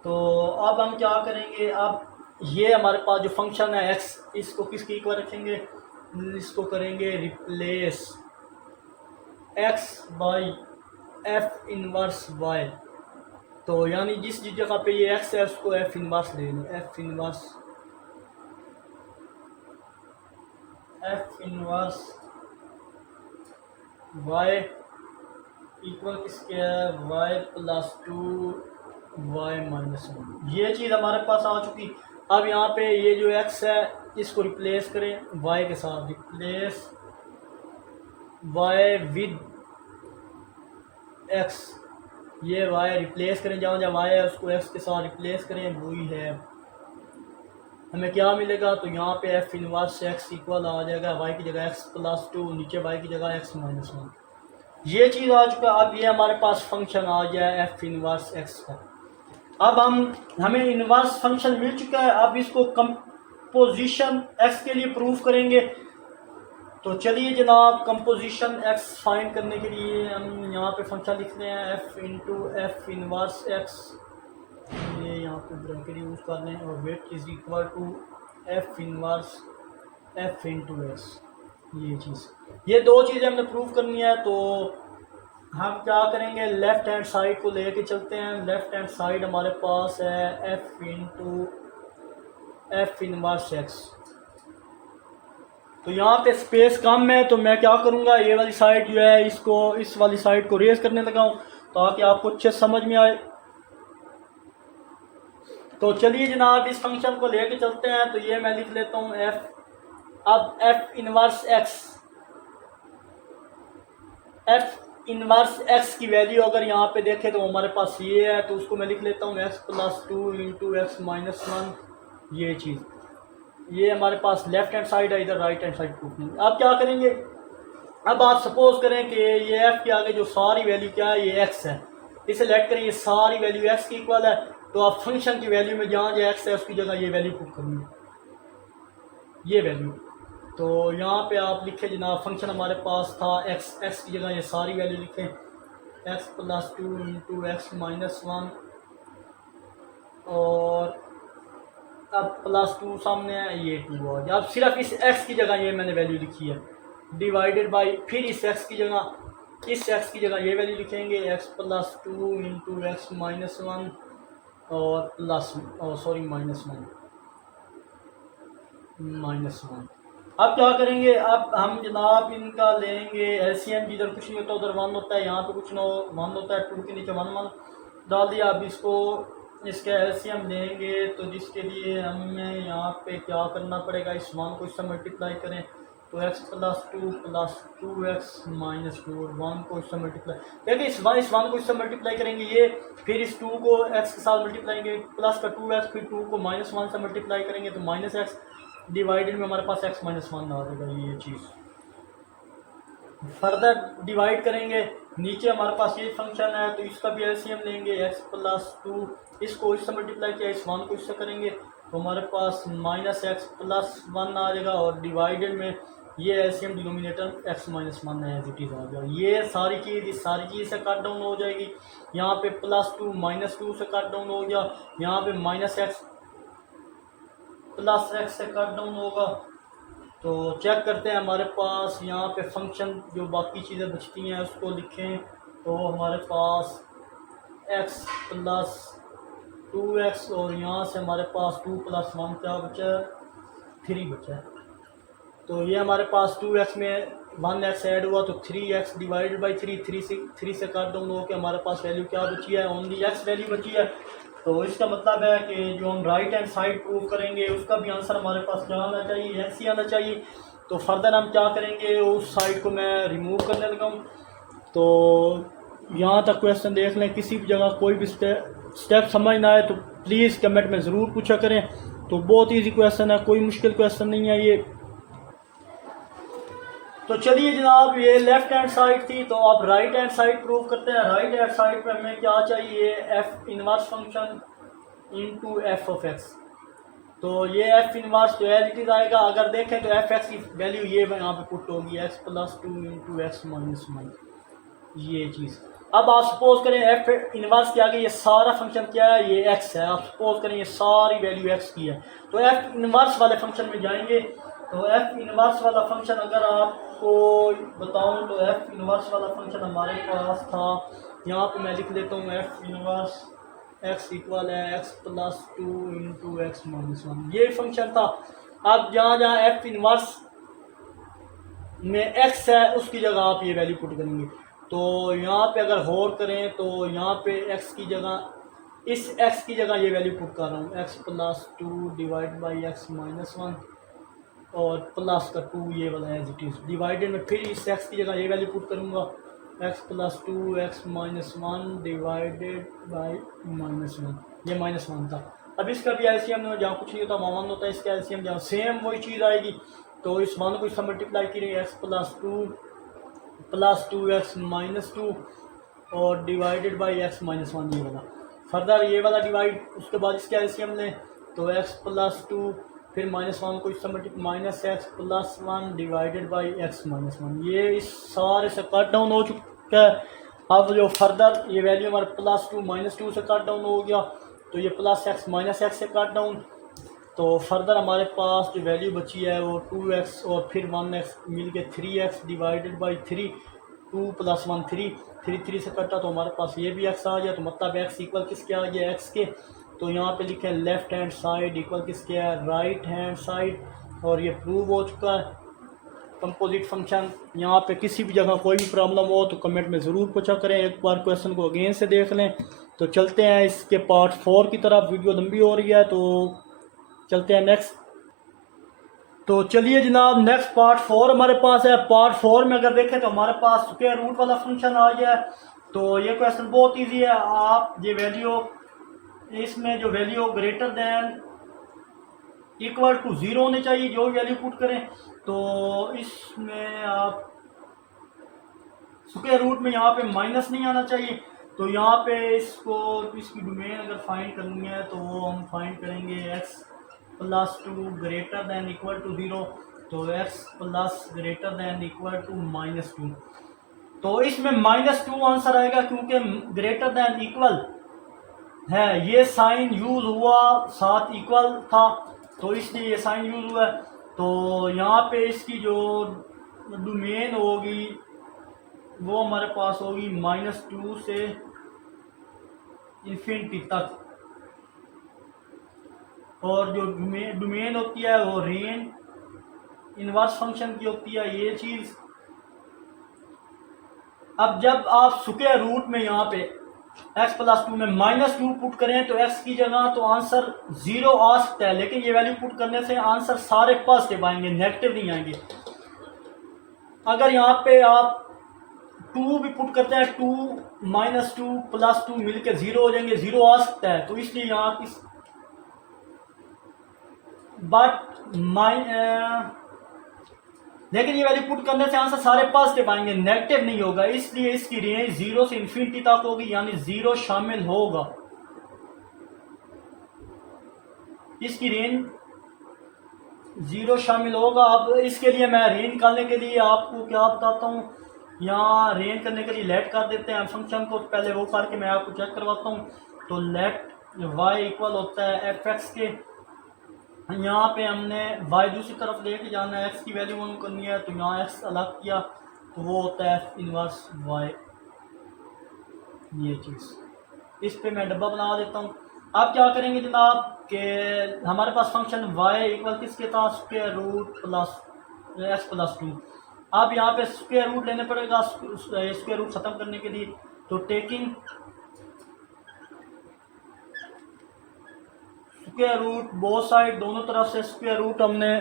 तो अब हम क्या करेंगे, अब ये हमारे पास जो फंक्शन है x, इसको किसके इक्वल रखेंगे, इसको करेंगे replace x by f inverse y। तो यानी जिस जगह पे ये x है उसको f इनवर्स ले लें, f इनवर्स y इक्वल किसके है, y प्लस 2 y माइनस 1। ये चीज़ हमारे पास आ चुकी। अब यहाँ पे ये जो x है इसको रिप्लेस करें y के साथ, रिप्लेस y विद x, ये y रिप्लेस करें, जहाँ जहाँ y है उसको x के साथ रिप्लेस करें, वही है। हमें क्या मिलेगा, तो यहाँ पे f इनवर्स x इक्वल आ जाएगा y की जगह x प्लस 2, नीचे y की जगह x माइनस 1। ये चीज़ आ चुका। अब ये हमारे पास फंक्शन आ गया है f इनवर्स x का। अब हमें इनवर्स फंक्शन मिल चुका है, अब इसको कंपोजिशन x के लिए प्रूफ करेंगे। तो चलिए जनाब, कंपोजिशन एक्स फाइंड करने के लिए हम यहाँ पे फंक्शन लिखते हैं F into F inverse X. ये यहाँ पे ब्रैकेट यूज़ कर लें और wait is equal to F inverse F into X. ये चीज़, ये दो चीज़ें हमने प्रूव करनी है। तो हम क्या करेंगे, लेफ़्ट हैंड साइड को लेके चलते हैं। लेफ़्ट हैंड साइड हमारे पास है F into F inverse x. तो यहाँ पे स्पेस कम है, तो मैं क्या करूँगा, ये वाली साइड जो है इसको इस वाली साइड को रेज करने लगा हूँ ताकि आपको अच्छे समझ में आए। तो चलिए जनाब, इस फंक्शन को लेके चलते हैं। तो ये मैं लिख लेता हूँ एफ, अब एफ इनवर्स एक्स की वैल्यू अगर यहाँ पे देखें तो हमारे पास ये है, तो उसको मैं लिख लेता हूँ x plus two into X minus one. ये चीज़, ये हमारे पास लेफ्ट हैंड साइड है, इधर राइट हैंड साइड प्रूफ नहीं। अब क्या करेंगे, अब आप सपोज करें कि ये एफ के आगे जो सारी वैल्यू क्या है, ये एक्स है, इसे लेट करें, ये सारी वैल्यू एक्स की इक्वल है। तो आप फंक्शन की वैल्यू में जहाँ जो एक्स है उसकी जगह ये वैल्यू पुट करेंगे, ये वैल्यू। तो यहाँ पे आप लिखे जनाब, फंक्शन हमारे पास था एक्स, एक्स की जगह ये सारी वैल्यू लिखें x plus two into X minus one, और अब प्लस टू सामने है, ये टू आ गया। अब सिर्फ इस एक्स की जगह ये मैंने वैल्यू लिखी है, डिवाइडेड बाई, फिर इस एक्स की जगह ये वैल्यू लिखेंगे x plus two into X minus one और प्लस सॉरी माइनस वन। अब क्या करेंगे, अब हम जनाब इनका लेंगे एलसीएम, जिधर कुछ नहीं होता उधर वन होता है, यहाँ पे कुछ ना वन होता है, टू के नीचे वन वन डाल दिया। अब इसको इसका एलसीएम लेंगे, तो जिसके लिए हमें यहाँ पे क्या करना पड़ेगा, इस वन को इससे मल्टीप्लाई करें, तो x plus two x minus two, और वन को इससे मल्टीप्लाई, देखिए इस वन को इससे मल्टीप्लाई करेंगे ये, फिर इस टू को एक्स के साथ मल्टीप्लाई प्लस का टू एक्स, फिर टू को माइनस वन से मल्टीप्लाई करेंगे तो माइनस एक्स, डिवाइडेड में हमारे पास एक्स माइनस वन आ जाएगा। ये चीज़ फर्दर डिवाइड करेंगे, नीचे हमारे पास ये फंक्शन है, तो इसका भी एलसीएम लेंगे एक्स प्लस टू, इसको इससे मल्टीप्लाई किया, इस वन को इससे करेंगे तो हमारे पास माइनस एक्स प्लस वन आ जाएगा, और डिवाइडेड में ये LCM denominator x minus one है, एज इट इज़ आ जाएगा। ये सारी चीज़ से कट डाउन हो जाएगी। यहाँ पे प्लस टू माइनस टू से कट डाउन हो गया, यहाँ पे माइनस एक्स प्लस एक्स से कट डाउन होगा। तो चेक करते हैं हमारे पास यहाँ पे फंक्शन जो बाकी चीज़ें बचती हैं उसको लिखें, तो हमारे पास एक्स प्लस टू एक्स, और यहाँ से हमारे पास टू प्लस वन क्या बचा है, थ्री बचा है। तो ये हमारे पास टू एक्स में वन एक्स ऐड हुआ तो three x divided by three से कट डाउन हो के हमारे पास वैल्यू क्या बची है, ओनली एक्स वैल्यू बची है। तो इसका मतलब है कि जो हम राइट हैंड साइड प्रूव करेंगे उसका भी आंसर हमारे पास क्या आना चाहिए, एक्स ही आना चाहिए। तो फर्दर हम क्या करेंगे, उस साइड को मैं रिमूव करने लगा हूँ। तो यहाँ तक क्वेश्चन देख लें, किसी भी जगह कोई भी स्टेप समझ ना आए तो प्लीज़ कमेंट में ज़रूर पूछा करें। तो बहुत ईजी क्वेश्चन है, कोई मुश्किल क्वेश्चन नहीं है ये। तो चलिए जनाब, ये लेफ्ट हैंड साइड थी, तो अब राइट हैंड साइड प्रूव करते हैं। राइट हैंड साइड पे हमें क्या चाहिए, F inverse function into F of x. तो ये एफ इनवर्स जो एज इट इज आएगा, अगर देखें तो एफ एक्स की वैल्यू ये यहाँ पे पुट होगी x plus two into X minus one, ये चीज़। अब आप सपोज करें एफ इनवर्स के आगे ये सारा फंक्शन क्या है, ये एक्स है। आप सपोज करें ये सारी वैल्यू एक्स की है, तो एफ इनवर्स वाले फंक्शन में जाएंगे। तो एफ इनवर्स वाला फंक्शन अगर आपको बताऊं तो एफ इनवर्स वाला फंक्शन हमारे पास था, यहाँ पे मैं लिख लेता हूँ एफ इनवर्स एक्स इक्वल है X plus two into X minus one, ये फंक्शन था। अब जहाँ जहाँ एफ इनवर्स में एक्स है उसकी जगह आप ये वैल्यू पुट करेंगे। तो यहाँ पे अगर गौर करें तो यहाँ पे एक्स की जगह, इस एक्स की जगह ये वैल्यू पुट कर रहा हूँ x plus to divide by x minus one, और प्लस का टू ये वाला एज इट इज़, डिवाइडेड में फिर इस एक्स की जगह ये वैल्यू पुट करूँगा x plus two x minus one divided by minus one, ये माइनस वन था। अब इसका भी एलसीएम जहाँ कुछ नहीं होता वहाँ वन होता है, इसका एलसीएम जहाँ सेम वही चीज़ आएगी। तो इस वन को इससे मल्टीप्लाई करेंगे x plus two x minus two और divided by x minus one, ये वाला। फर्दर ये वाला डिवाइड, उसके बाद इसका एलसीएम लें तो एक्स प्लस टू फिर -1 को इससे minus x plus 1 divided by x minus 1, ये इस सारे से कट डाउन हो चुका है। अब जो फर्दर ये वैल्यू हमारे +2 -2 से कट डाउन हो गया, तो ये प्लस एक्स माइनस एक्स से कट डाउन, तो फर्दर हमारे पास जो वैल्यू बची है वो 2x और फिर 1x मिल के 3x डिवाइडेड बाई 3, 2 + 1 3, 3 से कटा तो हमारे पास ये भी x आ गया, तो मतलब x इक्वल किसके आ गया, x के। तो यहाँ पे लिखे लेफ्ट हैंड साइड इक्वल किसके है, राइट हैंड साइड, और ये प्रूव हो चुका है कंपोजिट फंक्शन। यहाँ पे किसी भी जगह कोई भी प्रॉब्लम हो तो कमेंट में ज़रूर पूछा करें, एक बार क्वेश्चन को अगेन से देख लें। तो चलते हैं इसके पार्ट 4 की तरफ, वीडियो लंबी हो रही है तो चलते हैं नेक्स्ट। तो चलिए जनाब, नेक्स्ट पार्ट 4 हमारे पास है। पार्ट 4 में अगर देखें तो हमारे पास स्क्वायर रूट वाला फंक्शन आ गया है। तो ये क्वेश्चन बहुत इजी है। आप ये वैल्यू, इसमें जो value greater than equal to 0 होनी चाहिए, जो भी वैल्यू पुट करें। तो इसमें आप स्क्वायर रूट में यहाँ पे माइनस नहीं आना चाहिए। तो यहाँ पे इसको, इसकी डोमेन अगर फाइंड करनी है तो वो हम फाइंड करेंगे x +2 greater than equal to 0, तो x plus greater than equal to -2। तो इसमें -2 आंसर आएगा क्योंकि ग्रेटर दैन इक्वल है, ये साइन यूज हुआ, साथ इक्वल था तो इसलिए ये साइन यूज हुआ है। तो यहाँ पे इसकी जो डोमेन होगी वो हमारे पास होगी -2 से इन्फिनिटी तक, और जो डोमेन होती है वो रेन इनवर्स फंक्शन की होती है, ये चीज़। अब जब आप स्क्वायर रूट में यहाँ पे x + 2 में -2 पुट करें तो x की जगह तो आंसर 0 आ सकता है, लेकिन ये वैल्यू पुट करने से आंसर सारे पॉजिटिव आएंगे, नेगेटिव नहीं आएंगे। अगर यहाँ पे आप 2 भी पुट करते हैं, 2 -2 + 2 मिलके 0 हो जाएंगे, 0 आ सकता है। तो इसलिए यहाँ इस लेकिन ये वैल्यू पुट करने से आंसर सारे पॉजिटिव आएंगे, नेगेटिव नहीं होगा, इसलिए इसकी रेंज 0 से इन्फिनिटी तक होगी, यानी 0 शामिल होगा। इसकी रेंज 0 शामिल होगा। अब इसके लिए मैं रेंज निकालने के लिए आपको क्या बताता हूँ, यहाँ रेंज करने के लिए लेट कर देते हैं फंक्शन को, पहले वो करके मैं आपको चेक करवाता हूँ। तो लेट y इक्वल होता है fx के, यहाँ पे हमने y दूसरी तरफ लेके जाना है, x की वैल्यू वन करनी है, तो यहाँ x अलग किया तो वो होता है f इनवर्स y। ये चीज़ इस पे मैं डब्बा बना देता हूँ। अब क्या करेंगे जनाब कि हमारे पास फंक्शन y इक्वल किसके था, स्क्वायर रूट प्लस x + 2। अब यहाँ पे स्क्वायर रूट लेने पड़ेगा स्क्वायर रूट ख़त्म करने के लिए। तो taking square root both side, दोनों तरफ से स्क्वायर रूट हमने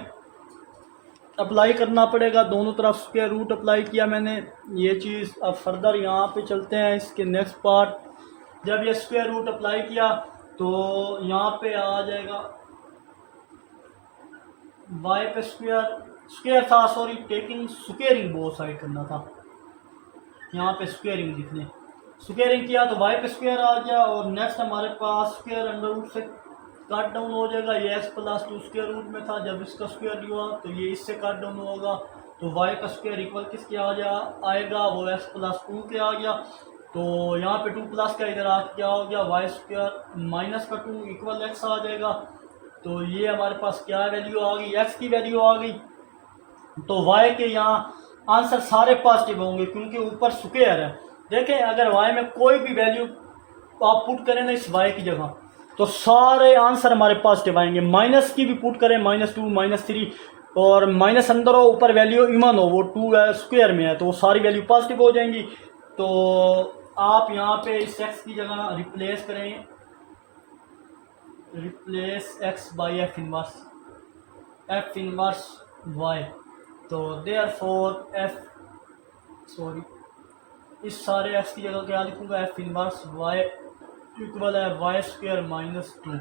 अप्लाई करना पड़ेगा, दोनों तरफ स्क्वायर रूट अप्लाई किया मैंने, ये चीज़। अब फर्दर यहाँ पे चलते हैं इसके नेक्स्ट पार्ट। जब ये स्क्वायर रूट अप्लाई किया तो यहाँ पे आ जाएगा y पे स्क्वायर था, sorry, taking squaring both side करना था, यहाँ पे स्क्वेयरिंग लिखने, स्क्वेयरिंग किया तो y पे स्क्वायर आ गया, और नेक्स्ट हमारे पास स्क्वायर अंडर रूट से कट डाउन हो जाएगा। ये x + 2 स्क्वायर रूट में था, जब इसका स्क्वायर हुआ तो ये इससे कट डाउन होगा, तो y का स्क्वायर इक्वल किसके आएगा, वो x + 2 के आ गया। तो यहाँ पे 2 प्लस का इधर आ क्या हो गया, y² - का 2 इक्वल x आ जाएगा। तो ये हमारे पास क्या वैल्यू आ गई, x की वैल्यू आ गई। तो y के यहाँ आंसर सारे पॉजिटिव होंगे क्योंकि ऊपर स्क्वायर है। देखें, अगर y में कोई भी वैल्यू आप पुट करें ना इस y की जगह, तो सारे आंसर हमारे पॉजिटिव आएंगे। माइनस की भी पुट करें, -2 -3, और माइनस अंदर हो, ऊपर वैल्यू इवन हो, वो 2 है स्क्वायर में है, तो सारी वैल्यू पॉजिटिव हो जाएंगी। तो आप यहाँ पे इस x की जगह रिप्लेस करें, replace x by f inverse y। तो देयरफॉर इस सारे x की जगह क्या लिखूंगा, f इनवर्स y इक्वल है y² - 2।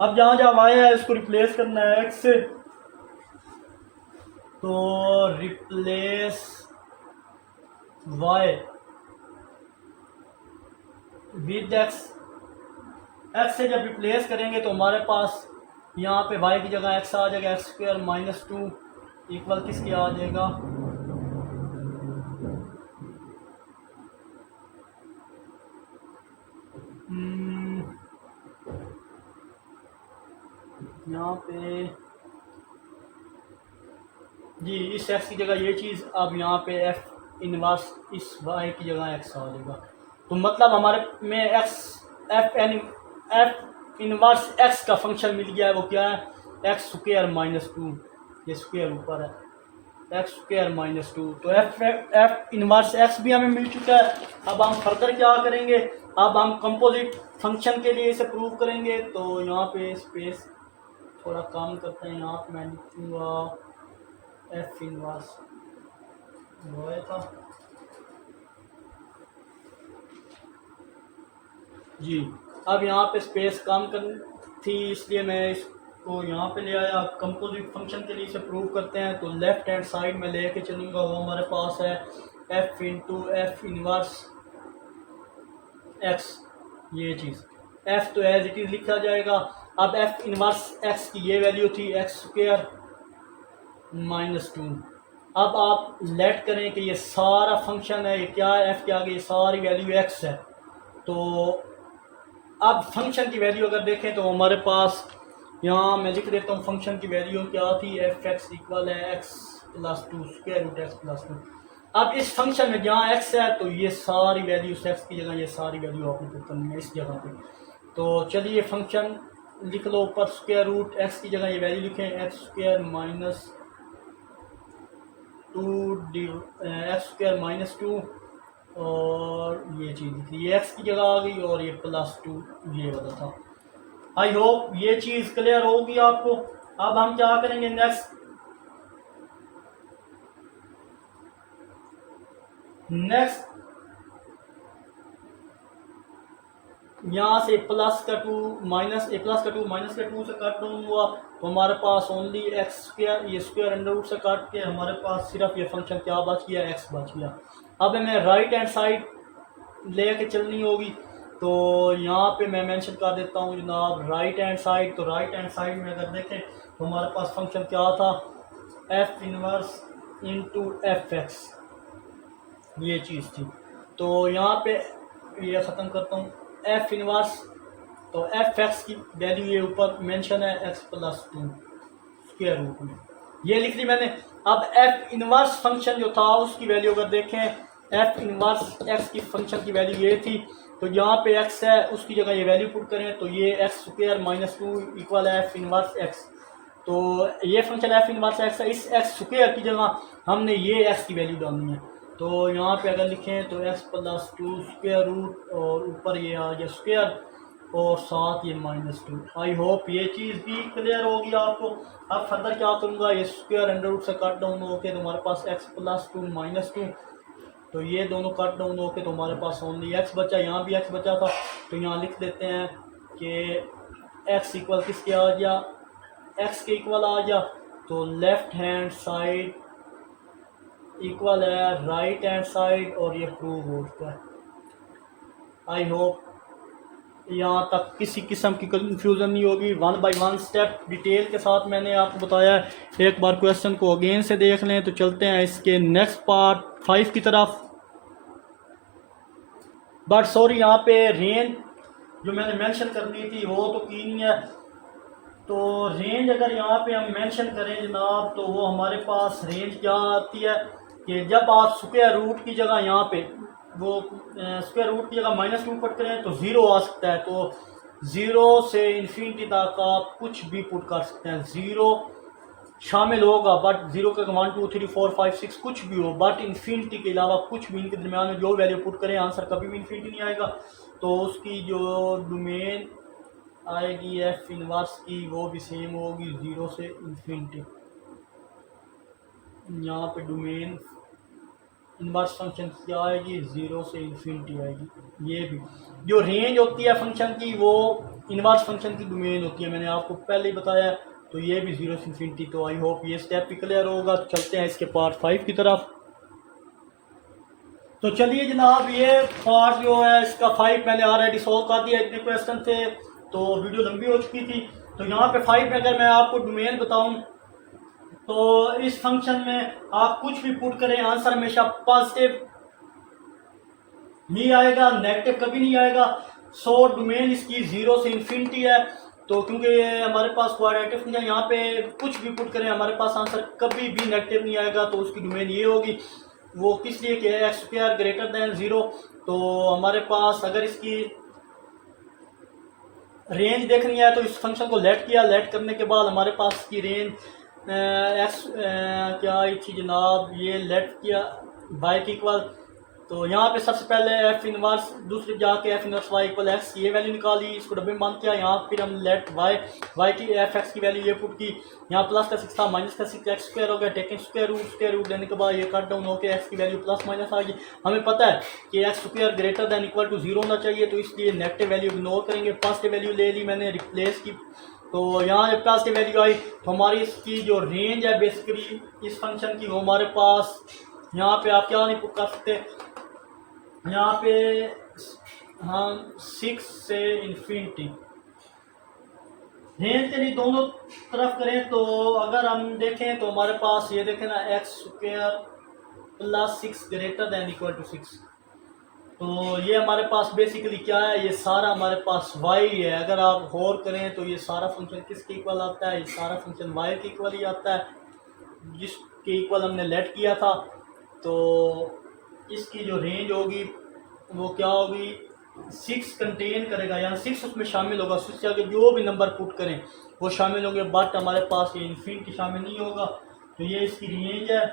अब जहाँ जहाँ y है इसको रिप्लेस करना है x से, तो रिप्लेस y विद x से जब रिप्लेस करेंगे तो हमारे पास यहाँ पे y की जगह x आ जाएगा, एक्स स्क्वायर माइनस 2 इक्वल किसके आ जाएगा, यहाँ पे जी इस x की जगह ये चीज़, अब यहाँ पे f इनवर्स इस y की जगह x आ जाएगा। तो मतलब हमारे में f इनवर्स x का फंक्शन मिल गया है, वो क्या है, एक्स स्क्वायर माइनस 2, ये स्क्वायर ऊपर है, एक्स स्क्वायर माइनस 2। तो f इनवर्स x भी हमें मिल चुका है। अब हम फर्दर क्या करेंगे, अब हम कंपोजिट फंक्शन के लिए इसे प्रूव करेंगे। तो यहाँ पे स्पेस थोड़ा कम करते हैं, यहाँ पे मैं लिखूँगा एफ इनवर्स था जी। अब यहाँ पे स्पेस कम कर थी इसलिए मैं इसको यहाँ पे ले आया। अब कंपोजिट फंक्शन के लिए इसे प्रूव करते हैं। तो लेफ्ट हैंड साइड में लेके चलूँगा, वो हमारे पास है F into F inverse X, ये चीज़ एफ तो एज इट इज़ लिखा जाएगा। अब एफ इनवर्स एक्स की ये वैल्यू थी एक्स स्क्वायर माइनस 2। अब आप लेट करें कि ये सारा फंक्शन है, ये क्या है, एफ के आगे ये सारी वैल्यू एक्स है। तो अब फंक्शन की वैल्यू अगर देखें तो हमारे पास यहाँ मैं लिख देता हूँ, फंक्शन की वैल्यू क्या थी, एफ एक्स इक्वल है X plus 2 square root X plus 2। अब इस फंक्शन में जहाँ एक्स है तो ये सारी वैल्यू एक्स की जगह ये सारी वैल्यू आपने पुट करनी है इस जगह पे। तो चलिए फंक्शन लिख लो ऊपर, स्क्वायर रूट एक्स की जगह ये वैल्यू लिखें, x square minus 2 x square minus 2 और ये चीज़ लिख ली, ये एक्स की जगह आ गई और ये प्लस 2 ये वाला था। आई होप ये चीज़ क्लियर होगी आपको। अब हम क्या करेंगे नेक्स्ट यहाँ से प्लस का 2 माइनस का 2 माइनस का 2 से कट डाउन हुआ तो हमारे पास ओनली एक्स स्क्वायर, ये स्क्वायर अंडर रूट से काट के हमारे पास सिर्फ ये फंक्शन क्या बच गया, एक्स बच गया। अब हमें राइट हैंड साइड ले के चलनी होगी। तो यहाँ पे मैं मेंशन कर देता हूँ जनाब राइट हैंड साइड। तो राइट हैंड साइड में अगर देखें तो हमारे पास फंक्शन क्या था, F inverse into F X, ये चीज़ थी। तो यहाँ पे ये ख़त्म करता हूँ, एफ इनवर्स तो एफ एक्स की वैल्यू ये ऊपर मेंशन है एक्स प्लस 2 स्क्वायर रूट में, ये लिख ली मैंने। अब एफ इनवर्स फंक्शन जो था उसकी वैल्यू अगर देखें, एफ इनवर्स एक्स की फंक्शन की वैल्यू ये थी। तो यहाँ पे एक्स है उसकी जगह ये वैल्यू पुट करें तो ये एक्स स्क्वायर माइनस 2 इक्वल है एफ इनवर्स एक्स। तो ये फंक्शन एफ इनवर्स एक्स है, इस एक्स स्क्वायर की जगह हमने ये एक्स की वैल्यू डालनी है। तो यहाँ पे अगर लिखें तो एक्स प्लस 2 स्क्वायर रूट और ऊपर ये आ गया स्क्वायर और साथ ये माइनस 2। आई होप ये चीज़ भी क्लियर होगी आपको। अब फर्दर क्या करूँगा, ये स्क्वायर अंडर रूट से कट डाउन होके तो हमारे पास एक्स प्लस 2 माइनस 2, तो ये दोनों कट डाउन होके तो हमारे पास ओनली एक्स बचा। यहाँ भी एक्स बचा था तो यहाँ लिख देते हैं कि एक्स इक्वल किसके आ गया, एक्स के इक्वल आ गया। तो लेफ्ट हैंड साइड इक्वल है राइट हैंड साइड और ये प्रूव हो चुका है। आई होप यहाँ तक किसी किस्म की कंफ्यूजन नहीं होगी। 1 बाय 1 स्टेप डिटेल के साथ मैंने आपको बताया है। एक बार क्वेश्चन को अगेन से देख लें। तो चलते हैं इसके नेक्स्ट पार्ट 5 की तरफ। बट सॉरी यहाँ पे रेंज जो मैंने मेंशन करनी थी वो तो की नहीं है। तो रेंज अगर यहाँ पे हम मेंशन करें जनाब तो वो हमारे पास रेंज क्या आती है कि जब आप स्क्वायर रूट की जगह यहाँ पे वो स्क्वायर रूट की जगह माइनस 2 पुट करें तो ज़ीरो आ सकता है। तो ज़ीरो से इन्फिनिटी तक आप कुछ भी पुट कर सकते हैं, ज़ीरो शामिल होगा। बट ज़ीरो का 1 2 3 4 5 6 कुछ भी हो, बट इन्फिनिटी के अलावा कुछ भी इनके दरमियान में जो वैल्यू पुट करें आंसर कभी भी इन्फिनिटी नहीं आएगा। तो उसकी जो डोमेन आएगी एफ इनवर्स की वो भी सेम होगी, ज़ीरो से इन्फिनिटी। यहाँ पे डोमेन इनवर्स फंक्शन क्या आएगी, ज़ीरो से इन्फिनिटी आएगी। ये भी जो रेंज होती है फंक्शन की वो इनवर्स फंक्शन की डोमेन होती है, मैंने आपको पहले ही बताया। तो ये भी ज़ीरो से इन्फिनिटी। तो आई होप ये स्टेप भी क्लियर होगा। तो चलते हैं इसके पार्ट 5 की तरफ। तो चलिए जनाब ये पार्ट जो है इसका 5 मैंने ऑलरेडी सॉल्व कर दिया, इतने क्वेश्चन थे तो वीडियो लंबी हो चुकी थी। तो यहाँ पे 5 में अगर मैं आपको डोमेन बताऊं तो इस फंक्शन में आप कुछ भी पुट करें आंसर हमेशा पॉजिटिव नहीं आएगा, नेगेटिव कभी नहीं आएगा। सो डोमेन इसकी 0 से इन्फिनिटी है। तो क्योंकि ये हमारे पास क्वाड्रेटिक फंक्शन, यहाँ पे कुछ भी पुट करें हमारे पास आंसर कभी भी नेगेटिव नहीं आएगा। तो उसकी डोमेन ये होगी, वो किस लिए कि एक्स स्क्वायर ग्रेटर देन 0। तो हमारे पास अगर इसकी रेंज देखनी है तो इस फंक्शन को लेट किया, लेट करने के बाद हमारे पास की रेंज एक्स क्या आई थी जनाब, ये लेट किया वाई की इक्वल। तो यहाँ पे सबसे पहले एफ इनवर्स, दूसरी जाके F inverse Y equal X ये वैल्यू निकाली, इसको डब्बे में बंद किया। यहाँ फिर हम लेट वाई की एफ एक्स की वैल्यू ये पुट की। यहाँ प्लस का 6 था, माइनस का 6 एक्स स्क्वायर हो गया, टेकिंग स्क्वायर रूट लेने के बाद ये कट डाउन होकर एक्स की वैल्यू प्लस माइनस आ गई। हमें पता है कि X square greater than equal to 0 होना चाहिए, तो इसलिए नेगेटिव वैल्यू इग्नोर करेंगे, पॉजिटिव वैल्यू ले ली मैंने, रिप्लेस की। तो यहाँ जब पॉजिटिव वैल्यू आई तो हमारी इसकी जो रेंज है बेसिकली इस फंक्शन की, वो हमारे पास यहाँ पे आप क्या नहीं पुट कर सकते, यहाँ पे हम 6 से इन्फिनिटी रेंज के लिए दोनों तरफ करें। तो अगर हम देखें तो हमारे पास ये देखें ना, X square plus 6 greater than equal to 6। तो ये हमारे पास बेसिकली क्या है, ये सारा हमारे पास y है। अगर आप गौर करें तो ये सारा फंक्शन किसके इक्वल आता है, ये सारा फंक्शन y के इक्वल ही आता है, जिसके इक्वल हमने लेट किया था। तो इसकी जो रेंज होगी वो क्या होगी, 6 कंटेन करेगा, यहाँ 6 उसमें शामिल होगा। 6 से आगे जो भी नंबर पुट करें वो शामिल होंगे, बट हमारे पास ये इन्फिनिटी शामिल नहीं होगा। तो ये इसकी रेंज है।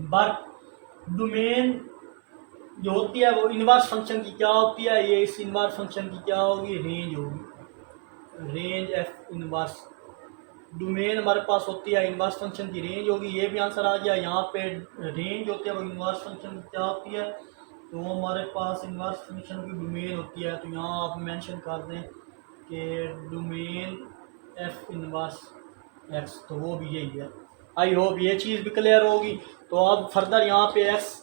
बट डोमेन जो होती है वो इनवर्स फंक्शन की क्या होती है, ये इस इनवर्स फंक्शन की क्या होगी, रेंज होगी, रेंज एफ इनवर्स। डोमेन हमारे पास होती है इनवर्स फंक्शन की रेंज होगी, ये भी आंसर आ गया। यहाँ पे रेंज होती है वो इनवर्स फंक्शन की क्या होती है, तो वो हमारे पास इनवर्स फंक्शन की डोमेन होती है। तो यहाँ आप मेंशन कर दें कि डोमेन एफ इनवर्स एक्स, तो वो भी यही है। आई होप ये चीज़ भी क्लियर होगी। तो अब फर्दर यहाँ पे एक्स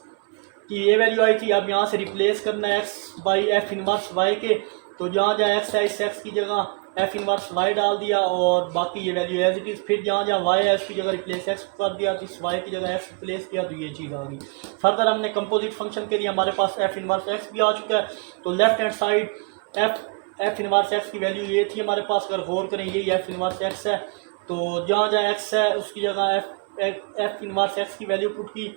की ये वैल्यू आई थी, अब यहाँ से रिप्लेस करना है X by F inverse Y के। तो जहाँ जहाँ एक्स है इस एक्स की जगह एफ इनवर्स वाई डाल दिया और बाकी ये वैल्यू एज इट इज़। फिर जहाँ जहाँ वाई है उसकी जगह रिप्लेस एक्स कर दिया, तो इस वाई की जगह एक्स रिप्लेस किया, तो ये चीज़ आ गई। फर्दर हमने कंपोजिट फंक्शन के लिए हमारे पास एफ इनवर्स एक्स भी आ चुका है। तो left hand side F inverse x की वैल्यू ये थी हमारे पास, अगर गौर करें यही एफ इनवर्स एक्स है। तो जहाँ जहाँ एक्स है उसकी जगह एफ इनवर्स एक्स की वैल्यू पुट की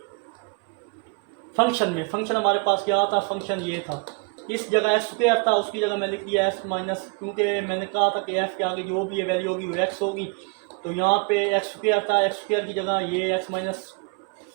फंक्शन में। फंक्शन हमारे पास क्या था, फंक्शन ये था, इस जगह एक्स स्क्वायर था उसकी जगह मैं लिख दिया एक्स माइनस, क्योंकि मैंने कहा था कि एफ के आगे जो भी ये वैल्यू होगी वो एक्स होगी। तो यहाँ पे एक्स स्क्वायर था, एक्स स्क्वायर की जगह ये एक्स माइनस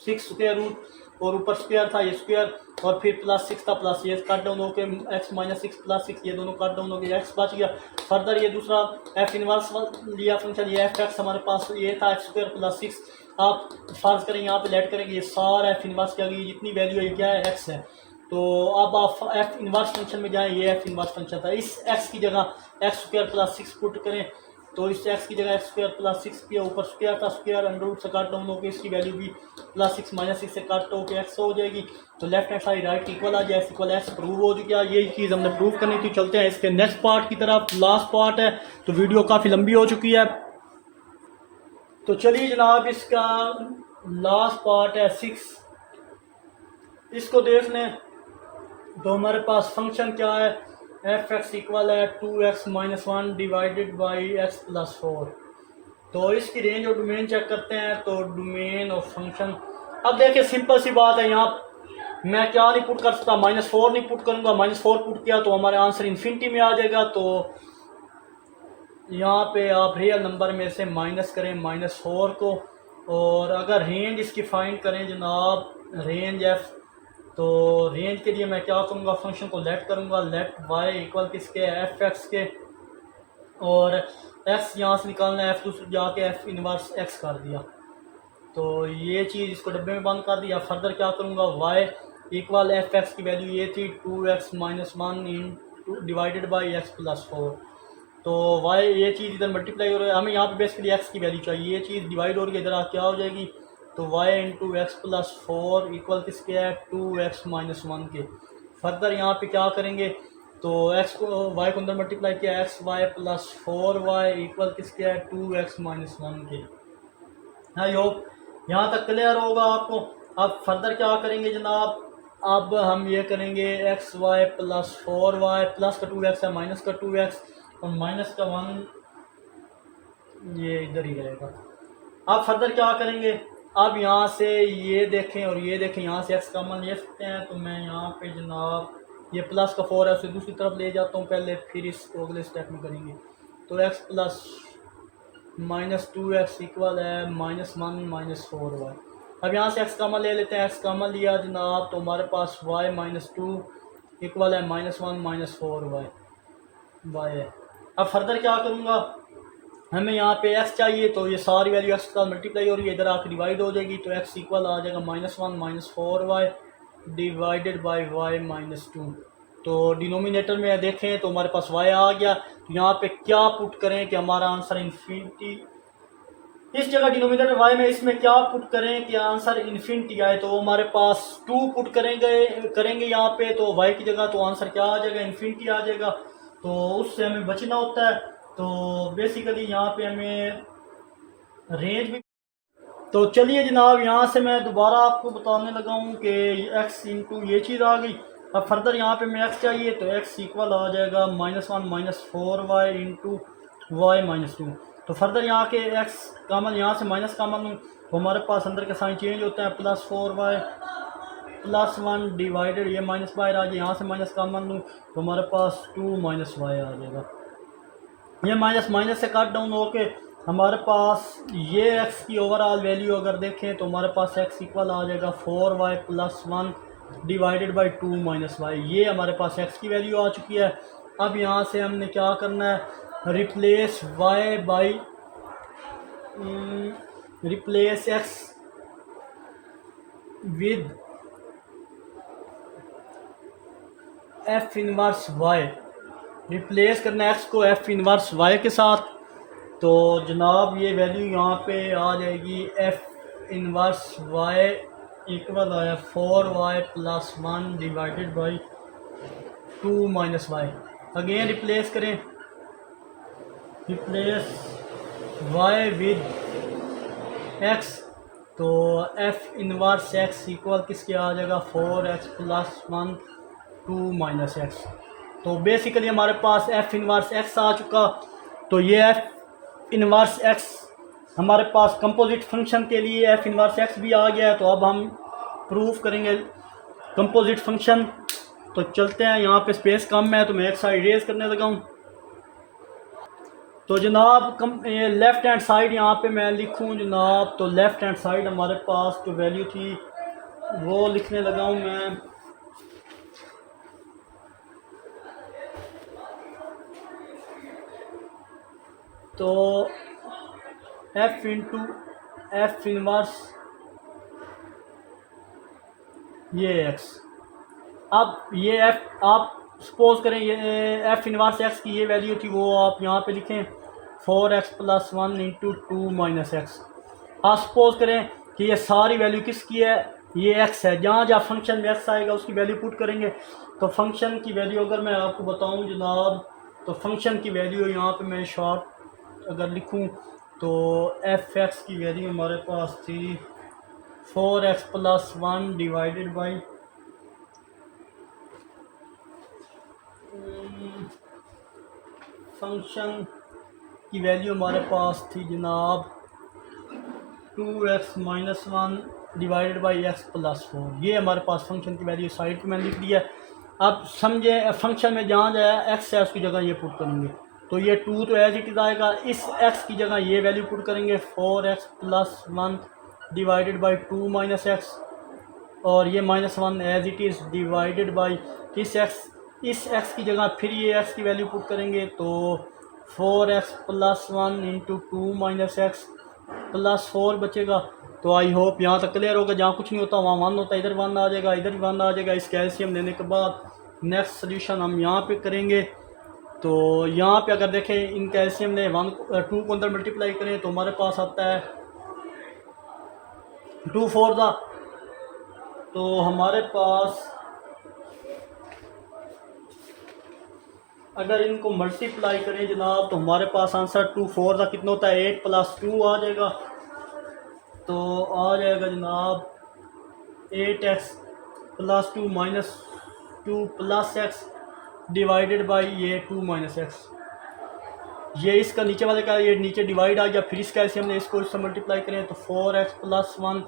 6 स्क्वायर रूट, और ऊपर स्क्वायर था ये स्क्वायर, और फिर प्लस 6 था, प्लस ये कट डाउन होके एक्स माइनस 6 प्लस 6 ये दोनों कट डाउन हो गए, एक्स बच गया। फर्दर ये दूसरा एफ इनवर्स लिया फंक्शन, ये एफ एक्स हमारे पास ये था एक्स स्क्वायर प्लस 6। आप फर्ज करें यहाँ पे लेट करेंगे, ये सारा एफ इनवर्स क्या गई, जितनी वैल्यू है क्या है, एक्स है। तो अब आप एफ इनवर्स फंक्शन में जाएं, ये एफ इनवर्स फंक्शन था, इस एक्स की जगह एक्स स्क्वायर प्लस 6 पुट करें। तो इस एक्स की जगह एक्स स्क्वायर प्लस 6 किया, ऊपर स्क्वायर था, स्क्वायर अंडर रूट से कट डाउन होकर इसकी वैल्यू भी प्लस 6 माइनस 6 से कट होकर एक्स हो जाएगी। तो left hand side right equal आ जाए, एक्स इक्वल एक्स प्रूव हो चुका। ये चीज़ हमने प्रूव करनी थी। चलते हैं इसके नेक्स्ट पार्ट की तरफ, लास्ट पार्ट है, तो वीडियो काफ़ी लंबी हो चुकी है। तो चलिए जनाब, इसका लास्ट पार्ट है 6, इसको देख लें। तो हमारे पास फंक्शन क्या है, एफ एक्स इक्वल है 2x minus 1 divided by x plus 4। तो इसकी रेंज और डोमेन चेक करते हैं। तो डोमेन और फंक्शन, अब देखिए सिंपल सी बात है, यहाँ मैं क्या नहीं पुट कर सकता, -4 नहीं पुट करूँगा। -4 पुट किया तो हमारे आंसर इन्फिनिटी में आ जाएगा। तो यहाँ पे आप रियल नंबर में से माइनस करें -4 को, और अगर रेंज इसकी फाइंड करें जनाब, रेंज एफ, तो रेंज के लिए मैं क्या करूँगा, फंक्शन को लेट करूँगा, लेट वाई इक्वल किसके, एफ एक्स के, और एक्स यहाँ से निकालना है, एफ दूसरे जाके एफ इनवर्स एक्स कर दिया। तो ये चीज़ इसको डब्बे में बंद कर दिया। फर्दर क्या करूँगा, वाई इक्वल एफ एक्स की वैल्यू ये थी 2x minus 1 in divided by x plus 4। तो वाई ये चीज़ इधर मल्टीप्लाई हो रहा है, हमें यहाँ पे बेसिकली एक्स की वैल्यू चाहिए, ये चीज़ डिवाइड हो रही है, इधर क्या हो जाएगी, तो y into x plus 4 equal किसके है, 2x माइनस 1 के। फर्दर यहाँ पे क्या करेंगे, तो एक्स को वाई को अंदर मल्टीप्लाई किया, x Y plus 4y equal किसके है 2x माइनस 1 के। आई होप यहाँ तक क्लियर होगा आपको। अब फर्दर क्या करेंगे जनाब, अब हम ये करेंगे X Y plus 4y plus का 2x है माइनस का 2x और माइनस का 1 ये इधर ही रहेगा। अब फर्दर क्या करेंगे, अब यहाँ से ये देखें और ये देखें, यहाँ से एक्स कॉमन ले सकते हैं। तो मैं यहाँ पे जनाब ये प्लस का 4 है उसे दूसरी तरफ ले जाता हूँ पहले, फिर इसको अगले स्टेप में करेंगे। तो x plus minus 2x equal है माइनस 1 माइनस 4y। अब यहाँ से एक्स कॉमन ले लेते हैं, एक्स कॉमन लिया जनाब तो हमारे पास y माइनस 2 इक्वल है माइनस 1 माइनस 4y है। अब फर्दर क्या करूँगा, हमें यहाँ पे x चाहिए तो ये सारी वैल्यू x का मल्टीप्लाई हो रही है, इधर आकर डिवाइड हो जाएगी तो x इक्वल आ जाएगा minus 1 minus 4y divided by y minus 2। तो डिनोमिनेटर में देखें तो हमारे पास y आ गया। तो यहाँ पे क्या पुट करें कि हमारा आंसर इन्फिनिटी, इस जगह डिनोमिनेटर y में इसमें क्या पुट करें कि आंसर इन्फिनिटी आए। तो हमारे पास 2 पुट करेंगे यहाँ पे, तो y की जगह तो आंसर क्या आ जाएगा इन्फिनिटी आ जाएगा। तो उससे हमें बचना होता है। तो बेसिकली यहाँ पे हमें रेंज भी, तो चलिए जनाब यहाँ से मैं दोबारा आपको बताने लगा हूँ कि x इंटू ये चीज़ आ गई। अब फर्दर यहाँ पे मैं x चाहिए तो x इक्वल आ जाएगा minus 1 minus 4y into Y minus 2। तो फर्दर यहाँ के x कामन यहाँ से माइनस कामन हूँ तो हमारे पास अंदर के साइन चेंज होता है, प्लस 4y प्लस 1 डिवाइडेड ये माइनस बाहर आ जाए, यहाँ से माइनस कामन लूँ तो हमारे पास 2 माइनस वाई आ जाएगा। ये माइनस माइनस से कट डाउन होके हमारे पास ये x की ओवरऑल वैल्यू अगर देखें तो हमारे पास x इक्वल आ जाएगा 4y plus 1 divided by 2 minus Y. ये हमारे पास x की वैल्यू आ चुकी है। अब यहाँ से हमने क्या करना है, replace y by replace x with f inverse y, replace करना है x को f इनवर्स y के साथ। तो जनाब ये वैल्यू यहाँ पे आ जाएगी f इनवर्स y इक्वल आया 4y plus 1 divided by 2 minus Y. Again replace करें, रिप्लेस y विद x, तो f इनवर्स x इक्वल किसके आ जाएगा 4x प्लस 1 2 माइनस x। तो बेसिकली हमारे पास f इनवर्स x आ चुका। तो ये f इनवर्स x हमारे पास कंपोजिट फंक्शन के लिए f इनवर्स x भी आ गया है। तो अब हम प्रूफ करेंगे कंपोजिट फंक्शन। तो चलते हैं, यहाँ पे स्पेस कम है तो मैं एक साइड रेज करने लगा हूँ। तो जनाब लेफ़्ट हैंड साइड यहाँ पे मैं लिखूँ जनाब, तो लेफ़्ट हैंड साइड हमारे पास जो वैल्यू थी वो लिखने लगा हूँ मैं। तो f इंटू एफ इनवर्स ये x, अब ये f आप सपोज करें ये f इनवर्स x की ये वैल्यू थी वो आप यहाँ पे लिखें 4x plus 1 into 2 minus x. आप सपोज करें कि ये सारी वैल्यू किसकी है, ये x है। जहाँ जहाँ फंक्शन में x आएगा उसकी वैल्यू पुट करेंगे। तो फंक्शन की वैल्यू अगर मैं आपको बताऊँ जनाब, तो फंक्शन की वैल्यू यहाँ पे मैं शॉर्ट अगर लिखूँ तो f(x) की वैल्यू हमारे पास थी 4x plus 1 divided by function की वैल्यू हमारे पास थी जनाब 2x minus 1 divided by x plus 4। ये हमारे पास फंक्शन की वैल्यू साइड पे मैंने लिख दिया है। अब समझे फंक्शन में जहाँ जाए x है उसकी जगह ये पुट करेंगे। तो ये 2 तो एज इट इज़ आएगा, इस x की जगह ये वैल्यू पुट करेंगे 4x plus 1 divided by 2 minus X, और ये minus 1 as it is divided by इस x की जगह फिर ये x की वैल्यू पुट करेंगे। तो 4x plus 1 into 2 minus x plus 4 बचेगा। तो आई होप यहाँ तक क्लियर होगा। जहाँ कुछ नहीं होता वहाँ 1 होता है, इधर 1 आ जाएगा, इधर 1 आ जाएगा। इस कैल्शियम लेने के बाद नेक्स्ट सोल्यूशन हम यहाँ पे करेंगे। तो यहाँ पे अगर देखें इन कैल्शियम ने 2 को अंदर मल्टीप्लाई करें तो हमारे पास आता है 2 4 दा, तो हमारे पास अगर इनको मल्टीप्लाई करें जनाब तो हमारे पास आंसर 2 4 का कितना होता है 8 + 2 आ जाएगा। तो आ जाएगा जनाब 8x + 2 - 2 + x डिवाइडेड बाई ये 2 - x। ये इसका नीचे वाले का ये नीचे डिवाइड आ गया। फिर इसका ऐसे हमने इसको इससे मल्टीप्लाई करें तो 4x + 1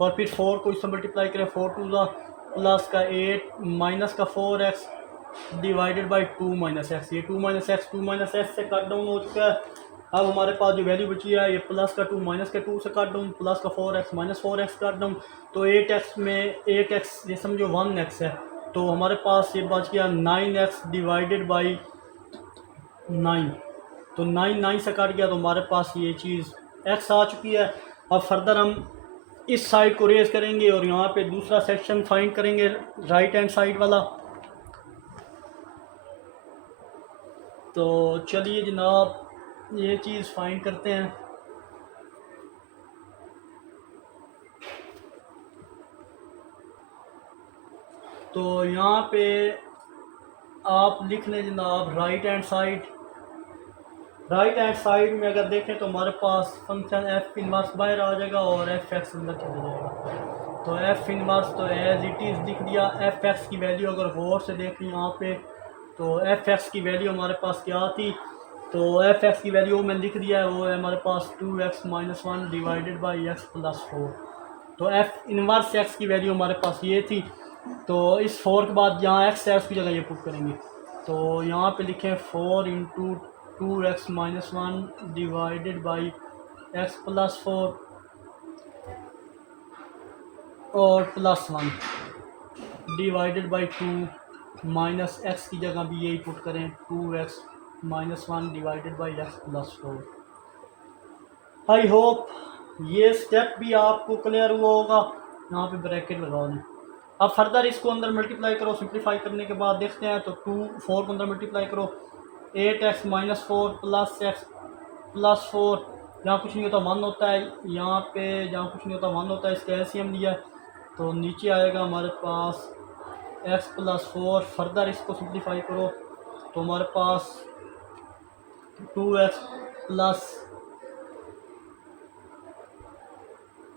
और फिर 4 को इससे मल्टीप्लाई करें 4 2 प्लस का 8 माइनस का 4x डिवाइडेड बाई 2 - x। ये 2 - x 2 - x से कट डाउन हो चुका है। अब हमारे पास जो वैल्यू बची है ये प्लस का 2 माइनस का 2 से कट डाउन, प्लस का 4x minus 4x cut down. तो 8x में 1x ये समझो 1x है। तो हमारे पास ये बच गया 9x डिवाइडेड बाई 9। तो 9 9 से कट गया तो हमारे पास ये चीज़ x आ चुकी है। अब फर्दर हम इस साइड को रेज करेंगे और यहाँ पे दूसरा सेक्शन फाइंड करेंगे राइट हैंड साइड वाला। तो चलिए जनाब ये चीज़ फाइंड करते हैं। तो यहाँ पे आप लिख लें जनाब right hand side. Right hand side में अगर देखें तो हमारे पास फंक्शन f इनवर्स बाहर आ जाएगा और f(x) अंदर चला जाएगा। तो f इनवर्स तो एज इट इज़ लिख दिया। f(x) की वैल्यू अगर गौर से देखें यहाँ पे तो f(x) की वैल्यू हमारे पास क्या थी। तो f(x) की वैल्यू मैंने लिख दिया है, वो है हमारे पास 2x - 1 डिवाइडेड बाई x + 4। तो f इनवर्स x की वैल्यू हमारे पास ये थी। तो इस 4 के बाद यहाँ x है उसकी जगह ये पुट करेंगे। तो यहाँ पे लिखें 4 × 2x - 1 डिवाइडेड बाई x + 4 और +1 डिवाइडेड बाई 2 माइनस x की जगह भी यही पुट करें 2x - 1 divided by x + 4। I hope ये स्टेप भी आपको क्लियर हुआ होगा। यहाँ पे ब्रैकेट लगा दें। अब फर्दर इसको अंदर मल्टीप्लाई करो। सिंप्लीफाई करने के बाद देखते हैं तो 2 4 को अंदर मल्टीप्लाई करो 8x - 4 + x + 4 जहाँ कुछ नहीं होता 1 होता है। यहाँ पे जहाँ कुछ नहीं होता 1 होता है। इसका एलसीएम लिया तो नीचे आएगा हमारे पास x + 4। फर्दर इसको सिंप्लीफाई करो तो हमारे पास 2x +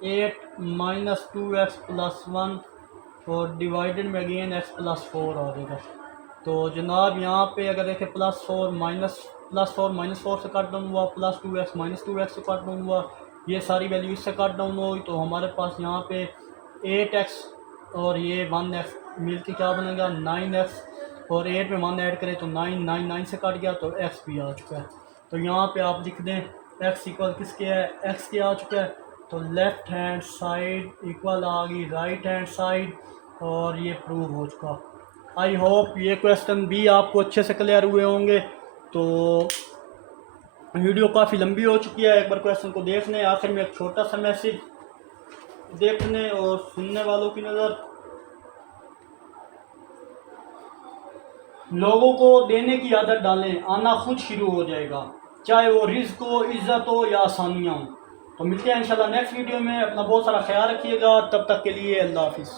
8 माइनस 2x + 1 और डिवाइडेड में अगेन x + 4 आ जाएगा। तो जनाब यहाँ पे अगर देखें +4 -4 से कट डाउन हुआ, +2x -2x से कट डाउन हुआ, ये सारी वैल्यू इससे कट डाउन हुई। तो हमारे पास यहाँ पे 8x और ये 1x मिल के क्या बनेगा 9x और 8 में 1 ऐड करें तो 9 9 9 से कट गया तो x भी आ चुका है। तो यहाँ पे आप लिख दें x इक्वल किसके है x के आ चुका है। तो लेफ़्ट हैंड साइड इक्वल आ गई राइट हैंड साइड और ये प्रूव हो चुका। आई होप ये क्वेश्चन भी आपको अच्छे से क्लियर हुए होंगे। तो वीडियो काफ़ी लंबी हो चुकी है। एक बार क्वेश्चन को देखने आखिर में एक छोटा सा मैसेज देखने और सुनने वालों की नज़र। लोगों को देने की आदत डालें, आना खुद शुरू हो जाएगा, चाहे वो रिस्क हो, इज्जत हो या आसानियाँ हो। तो मिलते हैं इंशाल्लाह नेक्स्ट वीडियो में। अपना बहुत सारा ख्याल रखिएगा। तब तक के लिए अल्लाह हाफिज़।